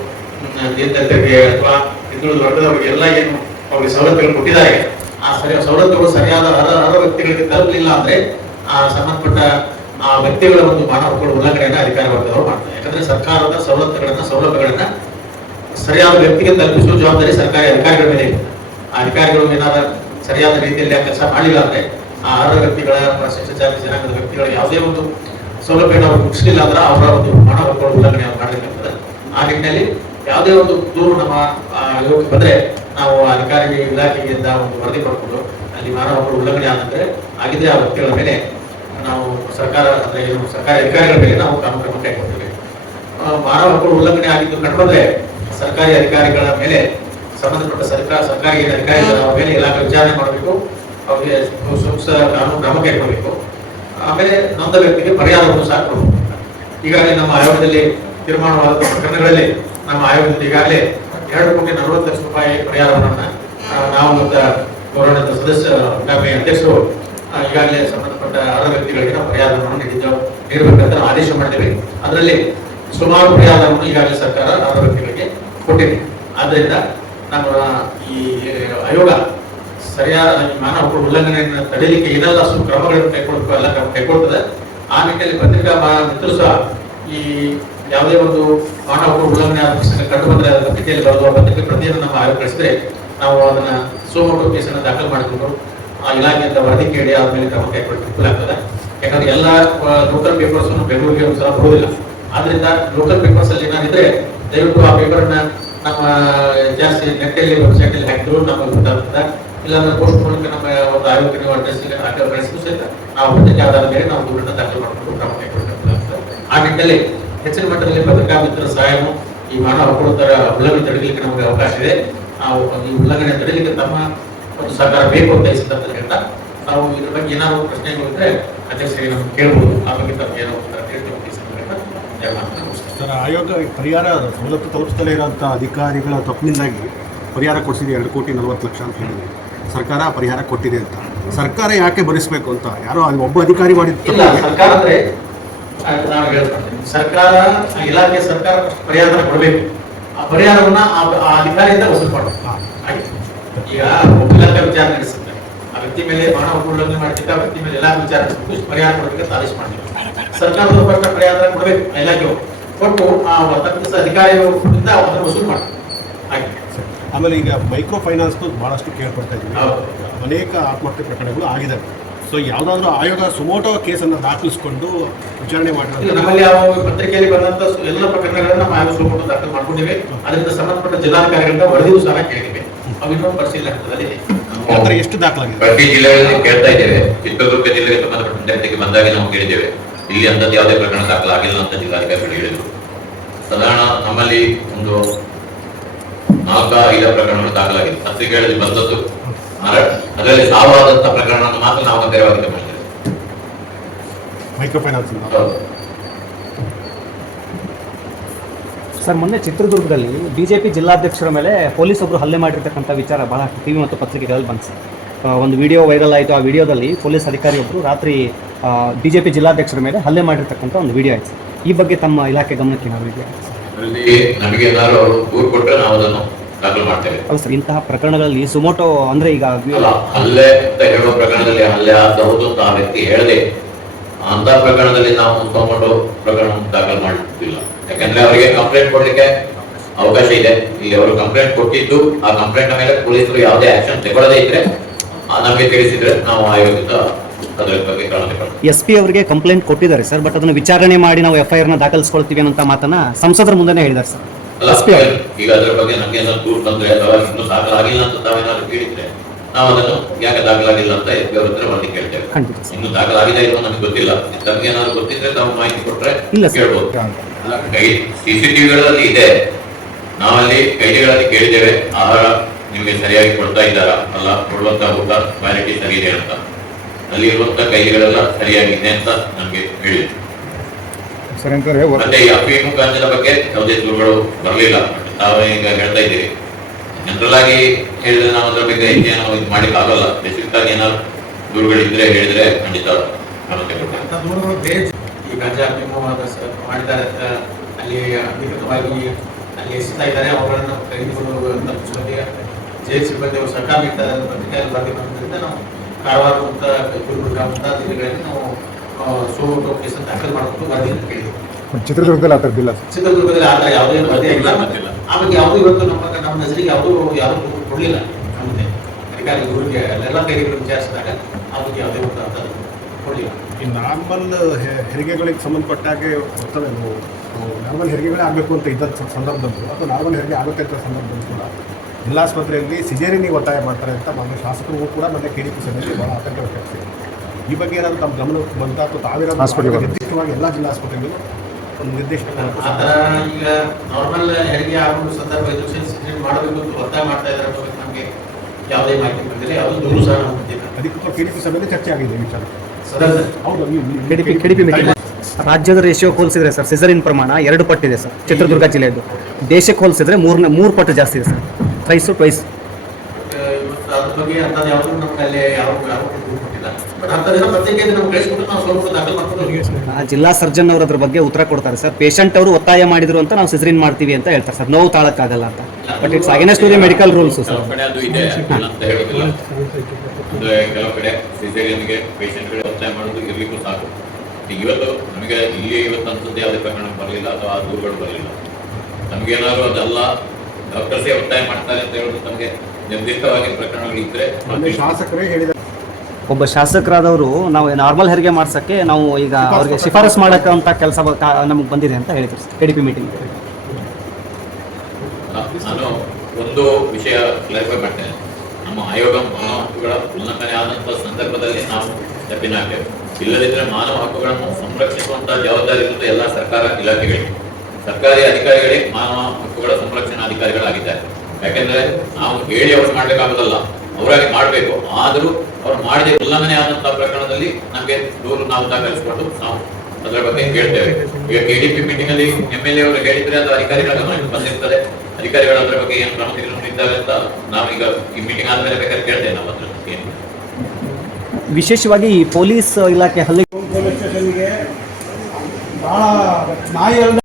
ದಲಿತರಿಗೆ ಅಥವಾ ಹಿಂದುಳಿದ ವರ್ಗದವರಿಗೆ ಎಲ್ಲ ಏನು ಅವರಿಗೆ ಸವಲತ್ತುಗಳು ಕೊಟ್ಟಿದ್ದಾರೆ, ಆ ಸವಲತ್ತುಗಳು ಸರಿಯಾದ ಅರ್ಹ ವ್ಯಕ್ತಿಗಳಿಗೆ ತಲುಪಲಿಲ್ಲ ಅಂದ್ರೆ ಆ ಸಂಬಂಧಪಟ್ಟ ಆ ವ್ಯಕ್ತಿಗಳ ಒಂದು ಮಾನವ ಹಕ್ಕುಗಳ ಉಲ್ಲಂಘನೆಯನ್ನು ಅಧಿಕಾರಿ ವರ್ಗದವರು ಮಾಡ್ತಾರೆ. ಯಾಕಂದ್ರೆ ಸರ್ಕಾರದ ಸೌಲಭ್ಯಗಳನ್ನ ಸರಿಯಾದ ವ್ಯಕ್ತಿಗೆ ತಲುಪಿಸುವ ಜವಾಬ್ದಾರಿ ಸರ್ಕಾರಿ ಅಧಿಕಾರಿಗಳ ಮೇಲೆ ಇದೆ. ಆ ಅಧಿಕಾರಿಗಳು ಏನಾದ ಸರಿಯಾದ ರೀತಿಯಲ್ಲಿ ಆ ಕೆಲಸ ಮಾಡಿಲ್ಲ ಅಂದ್ರೆ ಆ ಅರ್ಹ ವ್ಯಕ್ತಿಗಳ ಶಿಷ್ಟಾಚಾರ ಜನಾಂಗದ ವ್ಯಕ್ತಿಗಳ ಯಾವುದೇ ಒಂದು ಸೌಲಭ್ಯವನ್ನು ಅವರು ಮುಗಿಸಲಿಲ್ಲ ಅಂದ್ರೆ ಅವರ ಒಂದು ಮಾನವ ಹಕ್ಕುಗಳ ಉಲ್ಲಂಘನೆಯನ್ನು ಮಾಡಬೇಕಾಗ್ತದೆ. ಆ ನಿಟ್ಟಿನಲ್ಲಿ ಯಾವುದೇ ಒಂದು ದೂರು ನಮ್ಮ ಆಯೋಗಕ್ಕೆ ಬಂದ್ರೆ ನಾವು ಅಧಿಕಾರಿ ಇಲಾಖೆಯಿಂದ ಒಂದು ವರದಿ ಪಡ್ಕೊಂಡು ಅಲ್ಲಿ ಮಾನವ ಹಕ್ಕುಗಳ ಉಲ್ಲಂಘನೆ ಆದಂದ್ರೆ ಆಗಿದೆ ಆ ವ್ಯಕ್ತಿಗಳ ಮೇಲೆ ನಾವು ಸರ್ಕಾರ ಅಂದ್ರೆ ಏನು ಸರ್ಕಾರಿ ಅಧಿಕಾರಿಗಳ ಮೇಲೆ ನಾವು ಕಾನೂನು ಕ್ರಮ ಕೈಗೊಳ್ತೇವೆ. ಮಾನವ ಹಕ್ಕುಗಳ ಉಲ್ಲಂಘನೆ ಆಗಿದ್ದು ಕಂಡುಬಂದ್ರೆ ಸರ್ಕಾರಿ ಅಧಿಕಾರಿಗಳ ಮೇಲೆ ಸಂಬಂಧಪಟ್ಟ ಸರ್ಕಾರಿ ಅಧಿಕಾರಿಗಳ ಮೇಲೆ ಇಲಾಖೆ ವಿಚಾರಣೆ ಮಾಡಬೇಕು, ಅವರಿಗೆ ಸೂಕ್ತ ಕಾನೂನು ಕ್ರಮ ಕೈಗೊಳ್ಳಬೇಕು. ಆಮೇಲೆ ನೊಂದ ವ್ಯಕ್ತಿಗೆ ಪರಿಹಾರವನ್ನು ಸಹ ಕೊಡಬೇಕು. ಈಗಾಗಲೇ ನಮ್ಮ ಆಯೋಗದಲ್ಲಿ ತೀರ್ಮಾನವಾದ ಪ್ರಕರಣಗಳಲ್ಲಿ ನಮ್ಮ ಆಯೋಗದಿಂದ ಈಗಾಗಲೇ 2,40,00,000 ರೂಪಾಯಿ ಪರಿಹಾರವನ್ನು ನಾವು ಮತ್ತು ಗೌರವಾನ್ವಿತ ಸದಸ್ಯ ಅಧ್ಯಕ್ಷರು ಈಗಾಗಲೇ ಸಂಬಂಧಪಟ್ಟ ಅರ್ಹ ವ್ಯಕ್ತಿಗಳಿಗೆ ನಾವು ಪರಿಹಾರವನ್ನು ನೀಡಬೇಕಂತ ನಾವು ಆದೇಶ ಮಾಡಿದ್ದೇವೆ. ಅದರಲ್ಲಿ ಸುಮಾರು ಪರಿಹಾರವನ್ನು ಈಗಾಗಲೇ ಸರ್ಕಾರ ಅರ್ಹ ವ್ಯಕ್ತಿಗಳಿಗೆ ಕೊಟ್ಟಿದೆ. ಆದ್ದರಿಂದ ನಮ್ಮ ಈ ಆಯೋಗ ಸರಿಯಾದ ಮಾನವ ಹಕ್ಕುಗಳ ಉಲ್ಲಂಘನೆಯನ್ನು ತಡೆಯಲಿಕ್ಕೆ ಏನೆಲ್ಲ ಕ್ರಮಗಳನ್ನು ಕೈಗೊಳ್ಳಬೇಕು ಎಲ್ಲ ಕ್ರಮ ಕೈಗೊಳ್ತದೆ. ಆ ನಿಟ್ಟಿನಲ್ಲಿ ಪತ್ರಿಕಾ ಮಿತ್ರರು ಸಹ ಈ ಯಾವುದೇ ಒಂದು ಮಾನವ ಹಕ್ಕುಗಳ ಉಲ್ಲಂಘನೆ ಆದ ಕಂಡು ಬಂದರೆ ಅದರ ಪಟ್ಟಿಯಲ್ಲಿ ಬರುವ ಪತ್ರಿಕೆ ಪ್ರತಿಯನ್ನು ನಮ್ಮ ಆಯೋಗ ಕಳಿಸಿದ್ರೆ ನಾವು ಅದನ್ನ ಸೋಮೋಟೋ ಕೇಸನ್ನು ದಾಖಲು ಮಾಡಿಕೊಂಡು ಆ ಇಲಾಖೆಯಿಂದ ವರದಿ ಕೇಳಿ ಆದ್ಮೇಲೆ ಕ್ರಮ ಕೈಗೊಳ್ಳಲಿಕ್ಕೆ ಆಗ್ತದೆ. ಯಾಕಂದ್ರೆ ಎಲ್ಲ ಲೋಕಲ್ ಪೇಪರ್ಸ್ ಬೆಂಗಳೂರಿಗೆ ಒಂದ್ಸಲ ಬರುವುದಿಲ್ಲ. ಆದ್ರಿಂದ ಲೋಕಲ್ ಪೇಪರ್ಸ್ ಅಲ್ಲಿ ಏನಾದಿದ್ರೆ ದಯವಿಟ್ಟು ಆ ಪೇಪರ್ನ ನಮ್ಮ ಜಾಸ್ತಿ ನೆಟ್ಟಲ್ಲಿ ವೆಬ್ಸೈಟ್ ಅಲ್ಲಿ ಹಾಕಿದ್ರು ನಮಗೆ ಗೊತ್ತಾಗ್ತದೆ. ಇಲ್ಲಾಂದ್ರೆ ಪೋಸ್ಟ್ ಮೂಲಕ ನಮ್ಮ ಒಂದು ಆಯೋಗಕ್ಕೆ ನೀವು ಅಡ್ರೆಸ್ ಕಳಿಸಿದ್ರು ಸಹಿತ ನಾವು ಪತ್ರಿಕೆ ಆಧಾರದ ಮೇಲೆ ನಾವು ದೂರನ್ನು ದಾಖಲು ಮಾಡಿಕೊಂಡು ಕ್ರಮ ಕೈಗೊಳ್ಳಬೇಕಾಗ್ತದೆ. ಆ ನಿಟ್ಟಿನಲ್ಲಿ ಹೆಚ್ಚಿನ ಮಟ್ಟದಲ್ಲಿ ಪತ್ರಿಕಾ ಮಿತ್ರರ ಸಹಾಯವು ಈ ಮಾನವ ಹಕ್ಕುಗಳ ಉಲ್ಲಂಘನೆ ತಡೆಯಲಿಕ್ಕೆ ನಮಗೆ ಅವಕಾಶ ಇದೆ. ನಾವು ಈ ಉಲ್ಲಂಘನೆ ತಡೆಯಲಿಕ್ಕೆ ತಮ್ಮ ಒಂದು ಸಹಕಾರ ಬೇಕು ಅಂತ ಈ ಸಂದರ್ಭದಲ್ಲಿ ಹೇಳ್ತಾ ನಾವು ಇದ್ರ ಬಗ್ಗೆ ಏನಾದ್ರು ಪ್ರಶ್ನೆಗಳಿದ್ರೆ ಅಧ್ಯಕ್ಷರಿಗೆ ನಮ್ಗೆ ಕೇಳ್ಬೋದು. ಆ ಬಗ್ಗೆ ತಮಗೆ ಏನೋ ಉತ್ತರ ನೀಡ್ತೀವಿ. ಸರ್, ಆಯೋಗ ಪರಿಹಾರ ಸವಲತ್ತು ತಲುಪಿಸಲೇ ಇರೋಂಥ ಅಧಿಕಾರಿಗಳ ತಪ್ಪಿನಿಂದಾಗಿ ಪರಿಹಾರ ಕೊಡಿಸಿದೆ 2,40,00,000 ಅಂತ ಹೇಳಿದೆ. ಸರ್ಕಾರ ಪರಿಹಾರ ಕೊಟ್ಟಿದೆ ಅಂತ ಸರ್ಕಾರ ಯಾಕೆ ಭರಿಸಬೇಕು ಅಂತ ಯಾರೋ ಒಬ್ಬ ಅಧಿಕಾರಿ ಮಾಡಿದ ಇಲ್ಲ. ಸರ್ಕಾರ ಅಂದ್ರೆ ನಾನು ಹೇಳ್ತೀನಿ, ಸರ್ಕಾರ ಇಲಾಖೆ ಸರ್ಕಾರ ಪರಿಹಾರ ಕೊಡಬೇಕು. ಆ ಪರಿಹಾರವನ್ನ ಆ ಅಧಿಕಾರಿಯಿಂದ ವಸೂಲು ಮಾಡಬೇಕು. ಈಗ ಇಲಾಖೆ ವಿಚಾರ ನಡೆಸುತ್ತೆ, ಆ ವ್ಯಕ್ತಿ ಮೇಲೆ ಮಾನವ ಉಲ್ಲಂಘನೆ ಮಾಡ್ತಿದ್ದ ವ್ಯಕ್ತಿ ಮೇಲೆ ಎಲ್ಲ ವಿಚಾರ ಪರಿಹಾರ ಕೊಡಬೇಕಂತ ಆದೇಶ ಮಾಡ್ತೀವಿ. ಸರ್ಕಾರದ ಪಟ್ಟ ಪರಿಹಾರ ಕೊಡಬೇಕು ಇಲಾಖೆ ಕೊಟ್ಟು ಆ ತಪ್ಪಿತ ಅಧಿಕಾರಿಗಳಿಂದ ಅದನ್ನು ವಸೂಲು ಮಾಡ್ತಾರೆ. ಹಾಗೆ ಆಮೇಲೆ ಈಗ ಮೈಕ್ರೋ ಫೈನಾನ್ಸ್ ಬಹಳಷ್ಟು ಕೇಳ್ಪಡ್ತಾ ಇದ್ದೀವಿ. ಅನೇಕ ಆತ್ಮಹತ್ಯೆ ಪ್ರಕರಣಗಳು ಆಗಿದ್ದಾವೆ. ಸೊ ಯಾವುದಾದ್ರೂ ಆಯೋಗ ಸುಮೋಟೋ ಕೇಸನ್ನು ದಾಖಲಿಸಿಕೊಂಡು ವಿಚಾರಣೆ ಮಾಡಿದ್ರೆ ನಮ್ಮಲ್ಲಿ ಯಾವ ಪತ್ರಿಕೆಯಲ್ಲಿ ಬಂದಂತ ಎಲ್ಲ ಪ್ರಕರಣಗಳನ್ನ ನಾವು ಆಯೋಗ ಸುಮೋಟೋ ದಾಖಲು ಮಾಡ್ಕೊಂಡಿವೆ. ಅದರಿಂದ ಸಂಬಂಧಪಟ್ಟ ಜಿಲ್ಲಾಧಿಕಾರಿಗಳಿಂದ ವರದಿಯೂ ಸಹ ಕೇಳಿವೆ. ಅವಿನ್ನೂ ಪರಿಶೀಲನೆ ಹಂತದಲ್ಲಿ ನಂತರ ಎಷ್ಟು ದಾಖಲಾಗಿದೆ? ಪ್ರತಿ ಜಿಲ್ಲೆಗಳಲ್ಲಿ ಕೇಳ್ತಾ ಇದ್ದೇವೆ. ಚಿತ್ರದುರ್ಗ ಜಿಲ್ಲೆಗೆ ಸಂಬಂಧಪಟ್ಟಂತೆ ಬಂದಾಗ ನಾವು ಕೇಳಿದ್ದೇವೆ. ಇಲ್ಲಿ ಅಂತದ್ದು ಯಾವುದೇ ಪ್ರಕರಣ ದಾಖಲಾಗಿಲ್ಲ ಅಂತ ಜಿಲ್ಲಾಧಿಕಾರಿಗಳು ಹೇಳಿದರು. ಸಾಧಾರಣ ನಮ್ಮಲ್ಲಿ ಒಂದು 4-5 ಪ್ರಕರಣಗಳು ದಾಖಲಾಗಿದೆ. ಪತ್ರಿಕೆಗಳಲ್ಲಿ ಬಂದದ್ದು ಅದರಲ್ಲಿ ಸಾವಾದಂತಹ ಪ್ರಕರಣವನ್ನು ಮಾತ್ರ ನಾವು ತೆರವಾಗಿದ್ದೆ ಮಾಡಿದ್ದೇವೆ. ಮೈಕ್ರೋ ಫೈನಾನ್ಸ್ ಸರ್, ಮೊನ್ನೆ ಚಿತ್ರದುರ್ಗದಲ್ಲಿ ಬಿಜೆಪಿ ಜಿಲ್ಲಾಧ್ಯಕ್ಷರ ಮೇಲೆ ಪೊಲೀಸೊಬ್ಬರು ಹಲ್ಲೆ ಮಾಡಿರ್ತಕ್ಕಂಥ ವಿಚಾರ ಬಹಳ ಟಿವಿ ಮತ್ತು ಪತ್ರಿಕೆಗಳಲ್ಲಿ ಬಂತು ಸರ್. ಒಂದು ವಿಡಿಯೋ ವೈರಲ್ ಆಯಿತು. ಆ ವಿಡಿಯೋದಲ್ಲಿ ಪೊಲೀಸ್ ಅಧಿಕಾರಿಯೊಬ್ಬರು ರಾತ್ರಿ BJP ಜಿಲ್ಲಾಧ್ಯಕ್ಷರ ಮೇಲೆ ಹಲ್ಲೆ ಮಾಡಿರ್ತಕ್ಕಂಥ ಒಂದು ವಿಡಿಯೋ ಆಯಿತು. ಈ ಬಗ್ಗೆ ತಮ್ಮ ಇಲಾಖೆ ಗಮನಕ್ಕೆ ನಾವು ವಿಡಿಯೋ ಅದರಲ್ಲಿ ನಮಗೆ ಏನಾದ್ರು ಅವರು ದೂರು ಕೊಟ್ಟರೆ ನಾವು ಅದನ್ನು ದಾಖಲು ಮಾಡ್ತೇವೆ. ಹೌದು ಸರ್, ಇಂತಹ ಪ್ರಕರಣಗಳಲ್ಲಿ ಸುಮೋಟೋ ಅಂದರೆ ಈಗ ಅಲ್ಲ, ಹಲ್ಲೆ ಅಂತ ಹೇಳುವ ಪ್ರಕರಣದಲ್ಲಿ ಹಲ್ಲೆ ಆಗಬಹುದು ಅಂತ ಆ ವ್ಯಕ್ತಿ ಹೇಳದೆ ಅಂತ ಪ್ರಕರಣದಲ್ಲಿ ನಾವು ಸುಮೋಟೋ ಪ್ರಕರಣ ದಾಖಲು ಮಾಡುತ್ತಿಲ್ಲ. ಯಾಕಂದ್ರೆ ಅವರಿಗೆ ಕಂಪ್ಲೇಂಟ್ ಕೊಡ್ಲಿಕ್ಕೆ ಅವಕಾಶ ಇದೆ. ಇಲ್ಲಿ ಅವರು ಕಂಪ್ಲೇಂಟ್ ಕೊಟ್ಟಿದ್ದು ಆ ಕಂಪ್ಲೇಂಟ್ ಮೇಲೆ ಪೊಲೀಸರು ಯಾವುದೇ ಆಕ್ಷನ್ ತಗೊಳ್ಳದೇ ಇದ್ರೆ ನಮಗೆ ತಿಳಿಸಿದ್ರೆ ನಾವು ಆಯೋಗದಿಂದ ಅದರ ಬಗ್ಗೆ ಕ್ರಮ ತಗೊಳ್ತೀವಿ. SP ಅವರಿಗೆ ಕಂಪ್ಲೇಂಟ್ ಕೊಟ್ಟಿದ್ದಾರೆ ಸರ್, ಬಟ್ ಅದನ್ನು ವಿಚಾರಣೆ ಮಾಡಿ ನಾವು FIR ನ ದಾಖಲಿಸ್ಕೊಳ್ತೀವಿ ಅನ್ನೋ ಮಾತನ್ನ ಸಂಸದರ ಮುಂದೆನೇ ಹೇಳಿದ್ದಾರೆ ಸರ್. ಅಲ್ಲ, ಈಗ ಅದರ ಬಗ್ಗೆ ನಮ್ಗೆ ಏನಾದ್ರು ದೂರು ಬಂದ್ರೆ ಅಥವಾ ಇನ್ನೂ ದಾಖಲಾಗಿಲ್ಲ ಅಂತ ತಾವೇನಾದ್ರು ಕೇಳಿದ್ರೆ ನಾವು ಅದನ್ನು ಯಾಕೆ ದಾಖಲಾಗಿಲ್ಲ ಅಂತ SP ಅವ್ರ ಹತ್ರ ವರದಿ ಕೇಳ್ತೇವೆ. ಇನ್ನು ದಾಖಲಾಗಿದೆ ಇರೋ ನಮ್ಗೆ ಗೊತ್ತಿಲ್ಲ. ತಮ್ಗೆ ಏನಾದ್ರು ಗೊತ್ತಿದ್ರೆ ತಾವು ಮಾಹಿತಿ ಕೊಟ್ರೆ ಕೇಳ್ಬೋದು. CCTVಗಳಲ್ಲಿ ಇದೆ, ನಾವಲ್ಲಿ ಕೈದಿಗಳಲ್ಲಿ ಕೇಳಿದ್ದೇವೆ ಆಹಾರ ನಿಮಗೆ ಸರಿಯಾಗಿ ಕೊಡ್ತಾ ಇದ್ದಾರಾ, ಅಲ್ಲ ಕೊಡುವಂತ ಊಟ ಕ್ವಾಲಿಟಿ ಸರಿ ಇದೆ ಅಂತ. ಅಲ್ಲಿ ಇರುವಂತ ಕೈದಿಗಳೆಲ್ಲ ಸರಿಯಾಗಿದೆ ಅಂತ ನಮ್ಗೆ ಹೇಳಿದ್ರು. ಮತ್ತೆ ಈ ಅಫೀಮು ಗಾಂಜದ ಬಗ್ಗೆ ಯಾವುದೇ ದೂರುಗಳು ಬರಲಿಲ್ಲ. ತಾವು ಈಗ ಹೇಳ್ತಾ ಇದ್ದೀವಿ, ಜನರಲ್ ಆಗಿ ಹೇಳಿದ್ರೆ ನಾವು ಅದ್ರ ಬಗ್ಗೆ ಏನು ಇದು ಮಾಡ್ಲಿಕ್ಕೆ ಆಗಲ್ಲ. ಸ್ಪೆಸಿಫಿಕ್ ಆಗಿ ಏನಾದ್ರು ದೂರುಗಳಿದ್ರೆ ಹೇಳಿದ್ರೆ ಖಂಡಿತ ಕ್ರಮ ತಗೊಳ್ತೇವೆ. ಈ ಗಾಂಜಾ ಅಫೀಮು ಮಾಡಿದ್ದಾರೆ ಅಂತ ಅಲ್ಲಿ ಅಧಿಕೃತವಾಗಿ ಅಲ್ಲಿ ಎಸೆತಾ ಇದ್ದಾರೆ. ಅವುಗಳನ್ನು ತೆಗೆದುಕೊಂಡು ತಪ್ಪಿಸುವಲ್ಲಿ ಜೈಲ್ ಸಿಬ್ಬಂದಿ ಅವರು ಸರ್ಕಾರ ಪತ್ರಿಕೆಯಲ್ಲಿ ಬರೆದಿರೋದ್ರಿಂದ ನಾವು ಕಾರವಾರ ಅಂತ ಗುಲ್ಬರ್ಗ ಮುಂತಾದ ಜಿಲ್ಲೆಗಳಲ್ಲಿ ನಾವು ಸೋಮೋಟೋ ಕೇಸ್ ದಾಖಲು ಮಾಡಿಕೊಂಡು ವರದಿಯನ್ನು ಕೇಳಿದ್ವಿ. ಚಿತ್ರದುರ್ಗದಲ್ಲಿ ಆ ಥರದ್ದಿಲ್ಲ. ಚಿತ್ರದುರ್ಗದಲ್ಲಿ ಆ ಥರ ಯಾವುದೇ ವರದಿ ಇಲ್ಲ. ಆಮೇಲೆ ಯಾವುದೂ ಇವತ್ತು ನಮ್ಮ ನಜರಿಗೆ ಯಾವುದು ಕೊಡಲಿಲ್ಲ. ನಮ್ಮದೇ ಅಧಿಕಾರಿ ಗುರುಗೆ ಅಲ್ಲೆಲ್ಲ ಕೈಗಳು ವಿಚಾರಿಸಿದಾಗ ಅವ್ರಿಗೆ ಯಾವುದೇ ಒಂದು ಅಂತ ಕೊಡಲಿಲ್ಲ. ಈ ನಾರ್ಮಲ್ ಹೆರಿಗೆಗಳಿಗೆ ಸಂಬಂಧಪಟ್ಟಾಗೆ ಬರ್ತವೆ. ನಾರ್ಮಲ್ ಹೆರಿಗೆಗಳೇ ಆಗಬೇಕು ಅಂತ ಇದ್ದ ಸಂದರ್ಭದಲ್ಲೂ ಅಥವಾ ನಾರ್ಮಲ್ ಹೆರಿಗೆ ಆಗುತ್ತೆ ಅಂತ ಸಂದರ್ಭದಲ್ಲೂ ಕೂಡ ಎಲ್ಲ ಆಸ್ಪತ್ರೆಯಲ್ಲಿ ಸಿಜೇರಿಯನ್ಗೆ ಒತ್ತಾಯ ಮಾಡ್ತಾರೆ ಅಂತ ಮಾನ್ಯ ಶಾಸಕರಿಗೂ ಕೂಡ ಮತ್ತೆ KDP ಸಭೆಯಲ್ಲಿ ಭಾಳ ಆತಂಕ ವ್ಯಕ್ತಪಡಿಸಿದೆ. ಈ ಬಗ್ಗೆ ಏನಾದರೂ ತಮ್ಮ ಗಮನಕ್ಕೆ ಬಂತ ಅಥವಾ ತಾವಿರೋ ನಿರ್ದಿಷ್ಟವಾಗಿ ಎಲ್ಲ ಜಿಲ್ಲಾ ಆಸ್ಪತ್ರೆಗಳು ಒಂದು ನಿರ್ದಿಷ್ಟ ಆ ಥರ ಈಗ ನಾರ್ಮಲ್ ಹೆರಿಗೆ ಆಗುವ ಸಂದರ್ಭ ಸಿಜೇರಿಯನ್ ಮಾಡಬೇಕು ಅಂತ ಒತ್ತಾಯ ಮಾಡ್ತಾ ಇದ್ದಾರೆ. ನಮಗೆ ಯಾವುದೇ ಮಾಹಿತಿ ಬಂದಿಲ್ಲ, ಯಾವುದೋ ದೂರು ಸಹ ನಾವು ಬಂದಿಲ್ಲ. ಅದಕ್ಕೆ KDP ಸಭೆಯಲ್ಲಿ ಚರ್ಚೆ ಆಗಿದೆ ವಿಚಾರ. ಹೌದು, KDP ಮೀಟಿಂಗ್ ರಾಜ್ಯದ ರೇಷಿಯೋ ಹೋಲಿಸಿದ್ರೆ ಸರ್ ಸಿಸರಿನ್ ಪ್ರಮಾಣ 2 ಪಟ್ಟಿದೆ ಸರ್ ಚಿತ್ರದುರ್ಗ ಜಿಲ್ಲೆಯದು. ದೇಶಕ್ಕೆ ಹೋಲಿಸಿದ್ರೆ 3 ಪಟ್ಟು ಜಾಸ್ತಿ ಇದೆ ಸರ್. ಟ್ವೈಸ್. ಇವತ್ತು ಅದ್ರ ಬಗ್ಗೆ ಅಂಥದ್ದು ಯಾವುದೂ ನಮ್ಗೆ ಅಲ್ಲಿ ಯಾವ ದೂರು ಕೊಟ್ಟಿಲ್ಲ. ಬಟ್ ಅಂಥದ್ದೆಲ್ಲ ಪತ್ರಿಕೆಯಲ್ಲಿ ನಮ್ಗೆ ಕಳಿಸ್ಬಿಟ್ಟು ನಾವು ಸ್ವಲ್ಪ ದಾಖಲು ಮಾಡ್ಕೊಂಡು ಜಿಲ್ಲಾ ಸರ್ಜನ್ ಅವರು ಅದ್ರ ಬಗ್ಗೆ ಉತ್ತರ ಕೊಡ್ತಾರೆ ಸರ್. ಪೇಷಂಟ್ ಅವರು ಒತ್ತಾಯ ಮಾಡಿದ್ರು ಅಂತ ನಾವು ಸಿಸರಿನ್ ಮಾಡ್ತೀವಿ ಅಂತ ಹೇಳ್ತಾರೆ ಸರ್. ನೋವು ತಾಳಕ್ಕಾಗಲ್ಲ ಅಂತ. But it's against to the medical rules sir. ಕೆಲವು ಕಡೆ ಅದು ಇದೆ ಅಂತ ಹೇಳೋದಿಲ್ಲ. ಅಂದ್ರೆ ಕೆಲವು ಕಡೆ ಸಿಸೇರಿಯನ್ಗೆ ಪೇಷಂಟ್ಗಳು ಒತ್ತಾಯ ಮಾಡೋದು ಇರ್ಲಿಕ್ಕೂ ಸಾಕು. ಇವತ್ತು ನಮಗೆ ಇಲ್ಲಿ ಇವತ್ತು ಅನ್ಸುತ್ತೆ ಯಾವುದೇ ಪ್ರಕರಣ ಬರಲಿಲ್ಲ ಅಥವಾ ದೂರುಗಳು ಬರಲಿಲ್ಲ. ನಮಗೇನಾದ್ರು ಅದೆಲ್ಲ ಡಾಕ್ಟರ್ಸೇ ಒತ್ತಾಯ ಮಾಡ್ತಾರೆ ಅಂತ ಹೇಳೋದು ನಮಗೆ ನಿರ್ದಿಷ್ಟವಾಗಿ ಪ್ರಕರಣಗಳು ಇದ್ರೆ ಶಾಸಕರೇ ಹೇಳಿದ ಒಬ್ಬ ಶಾಸಕರಾದವರು ನಾವು ನಾರ್ಮಲ್ ಹೆರಿಗೆ ಮಾಡ್ಸಕ್ಕೆ ನಾವು ಈಗ ಅವ್ರಿಗೆ ಶಿಫಾರಸ್ ಮಾಡಕ್ಕೆ ಅಂತ ಕೆಲಸ ನಮಗೆ ಬಂದಿದೆ ಅಂತ ಹೇಳಿದ್ರು KDP ಮೀಟಿಂಗ್. ನಾನು ಒಂದು ವಿಷಯ ಕ್ಲಾರಿಫೈ ಮಾಡ್ತೇನೆ. ನಮ್ಮ ಆಯೋಗ ಮಾನವ ಹಕ್ಕುಗಳ ಉಲ್ಲಂಘನೆ ಆದಂತಹ ಸಂದರ್ಭದಲ್ಲಿ ನಾವು ತಪ್ಪಿನಾಗ್ತೇವೆ. ಇಲ್ಲದಿದ್ದರೆ ಮಾನವ ಹಕ್ಕುಗಳನ್ನು ಸಂರಕ್ಷಿಸುವಂತಹ ಜವಾಬ್ದಾರಿ ಇರುತ್ತದೆ ಎಲ್ಲ ಸರ್ಕಾರ ಇಲಾಖೆಗಳಿಗೆ. ಸರ್ಕಾರಿ ಅಧಿಕಾರಿಗಳೇ ಮಾನವ ಹಕ್ಕುಗಳ ಸಂರಕ್ಷಣಾ ಅಧಿಕಾರಿಗಳಾಗಿದ್ದಾರೆ. ಯಾಕೆಂದ್ರೆ ನಾವು ಹೇಳಿ ಅವ್ರು ಮಾಡ್ಲಿಕ್ಕಾಗೋದಲ್ಲ, ಅವರಾಗಿ ಮಾಡಬೇಕು. ಆದರೂ ಅವ್ರು ಮಾಡಿದ ಉಲ್ಲಂಘನೆ ಆದಂತಹ ಪ್ರಕರಣದಲ್ಲಿ ನಮಗೆ ದೂರು ನಾವು ದಾಖಲಿಸಿಕೊಂಡು ನಾವು ಅದರ ಬಗ್ಗೆ ಹೇಳ್ತೇವೆ. ಈಗ KDP ಮೀಟಿಂಗ್ ಅಲ್ಲಿ MLA ಅವರು ಹೇಳಿದ್ರೆ ಅದು ಅಧಿಕಾರಿಗಳ ಗಮನಕ್ಕೆ ಬಂದಿರ್ತದೆ. ಅಧಿಕಾರಿಗಳು ಅದರ ಬಗ್ಗೆ ಏನು ಕ್ರಮ ತೆಗೆದುಕೊಂಡಿದ್ದಾರೆ ಅಂತ ನಾವೀಗ ಈ ಮೀಟಿಂಗ್ ಆದ್ಮೇಲೆ ಬೇಕಾದ್ರೆ ಕೇಳ್ತೇವೆ ನಾವು ಅದ್ರ ಬಗ್ಗೆ. ವಿಶೇಷವಾಗಿ ಈ ಪೊಲೀಸ್ ಇಲಾಖೆ ಹಲ್ಲೆ ಪೊಲೀಸ್ ಸ್ಟೇಷನ್ಗೆ ಭಾಳ ನಾಯಿ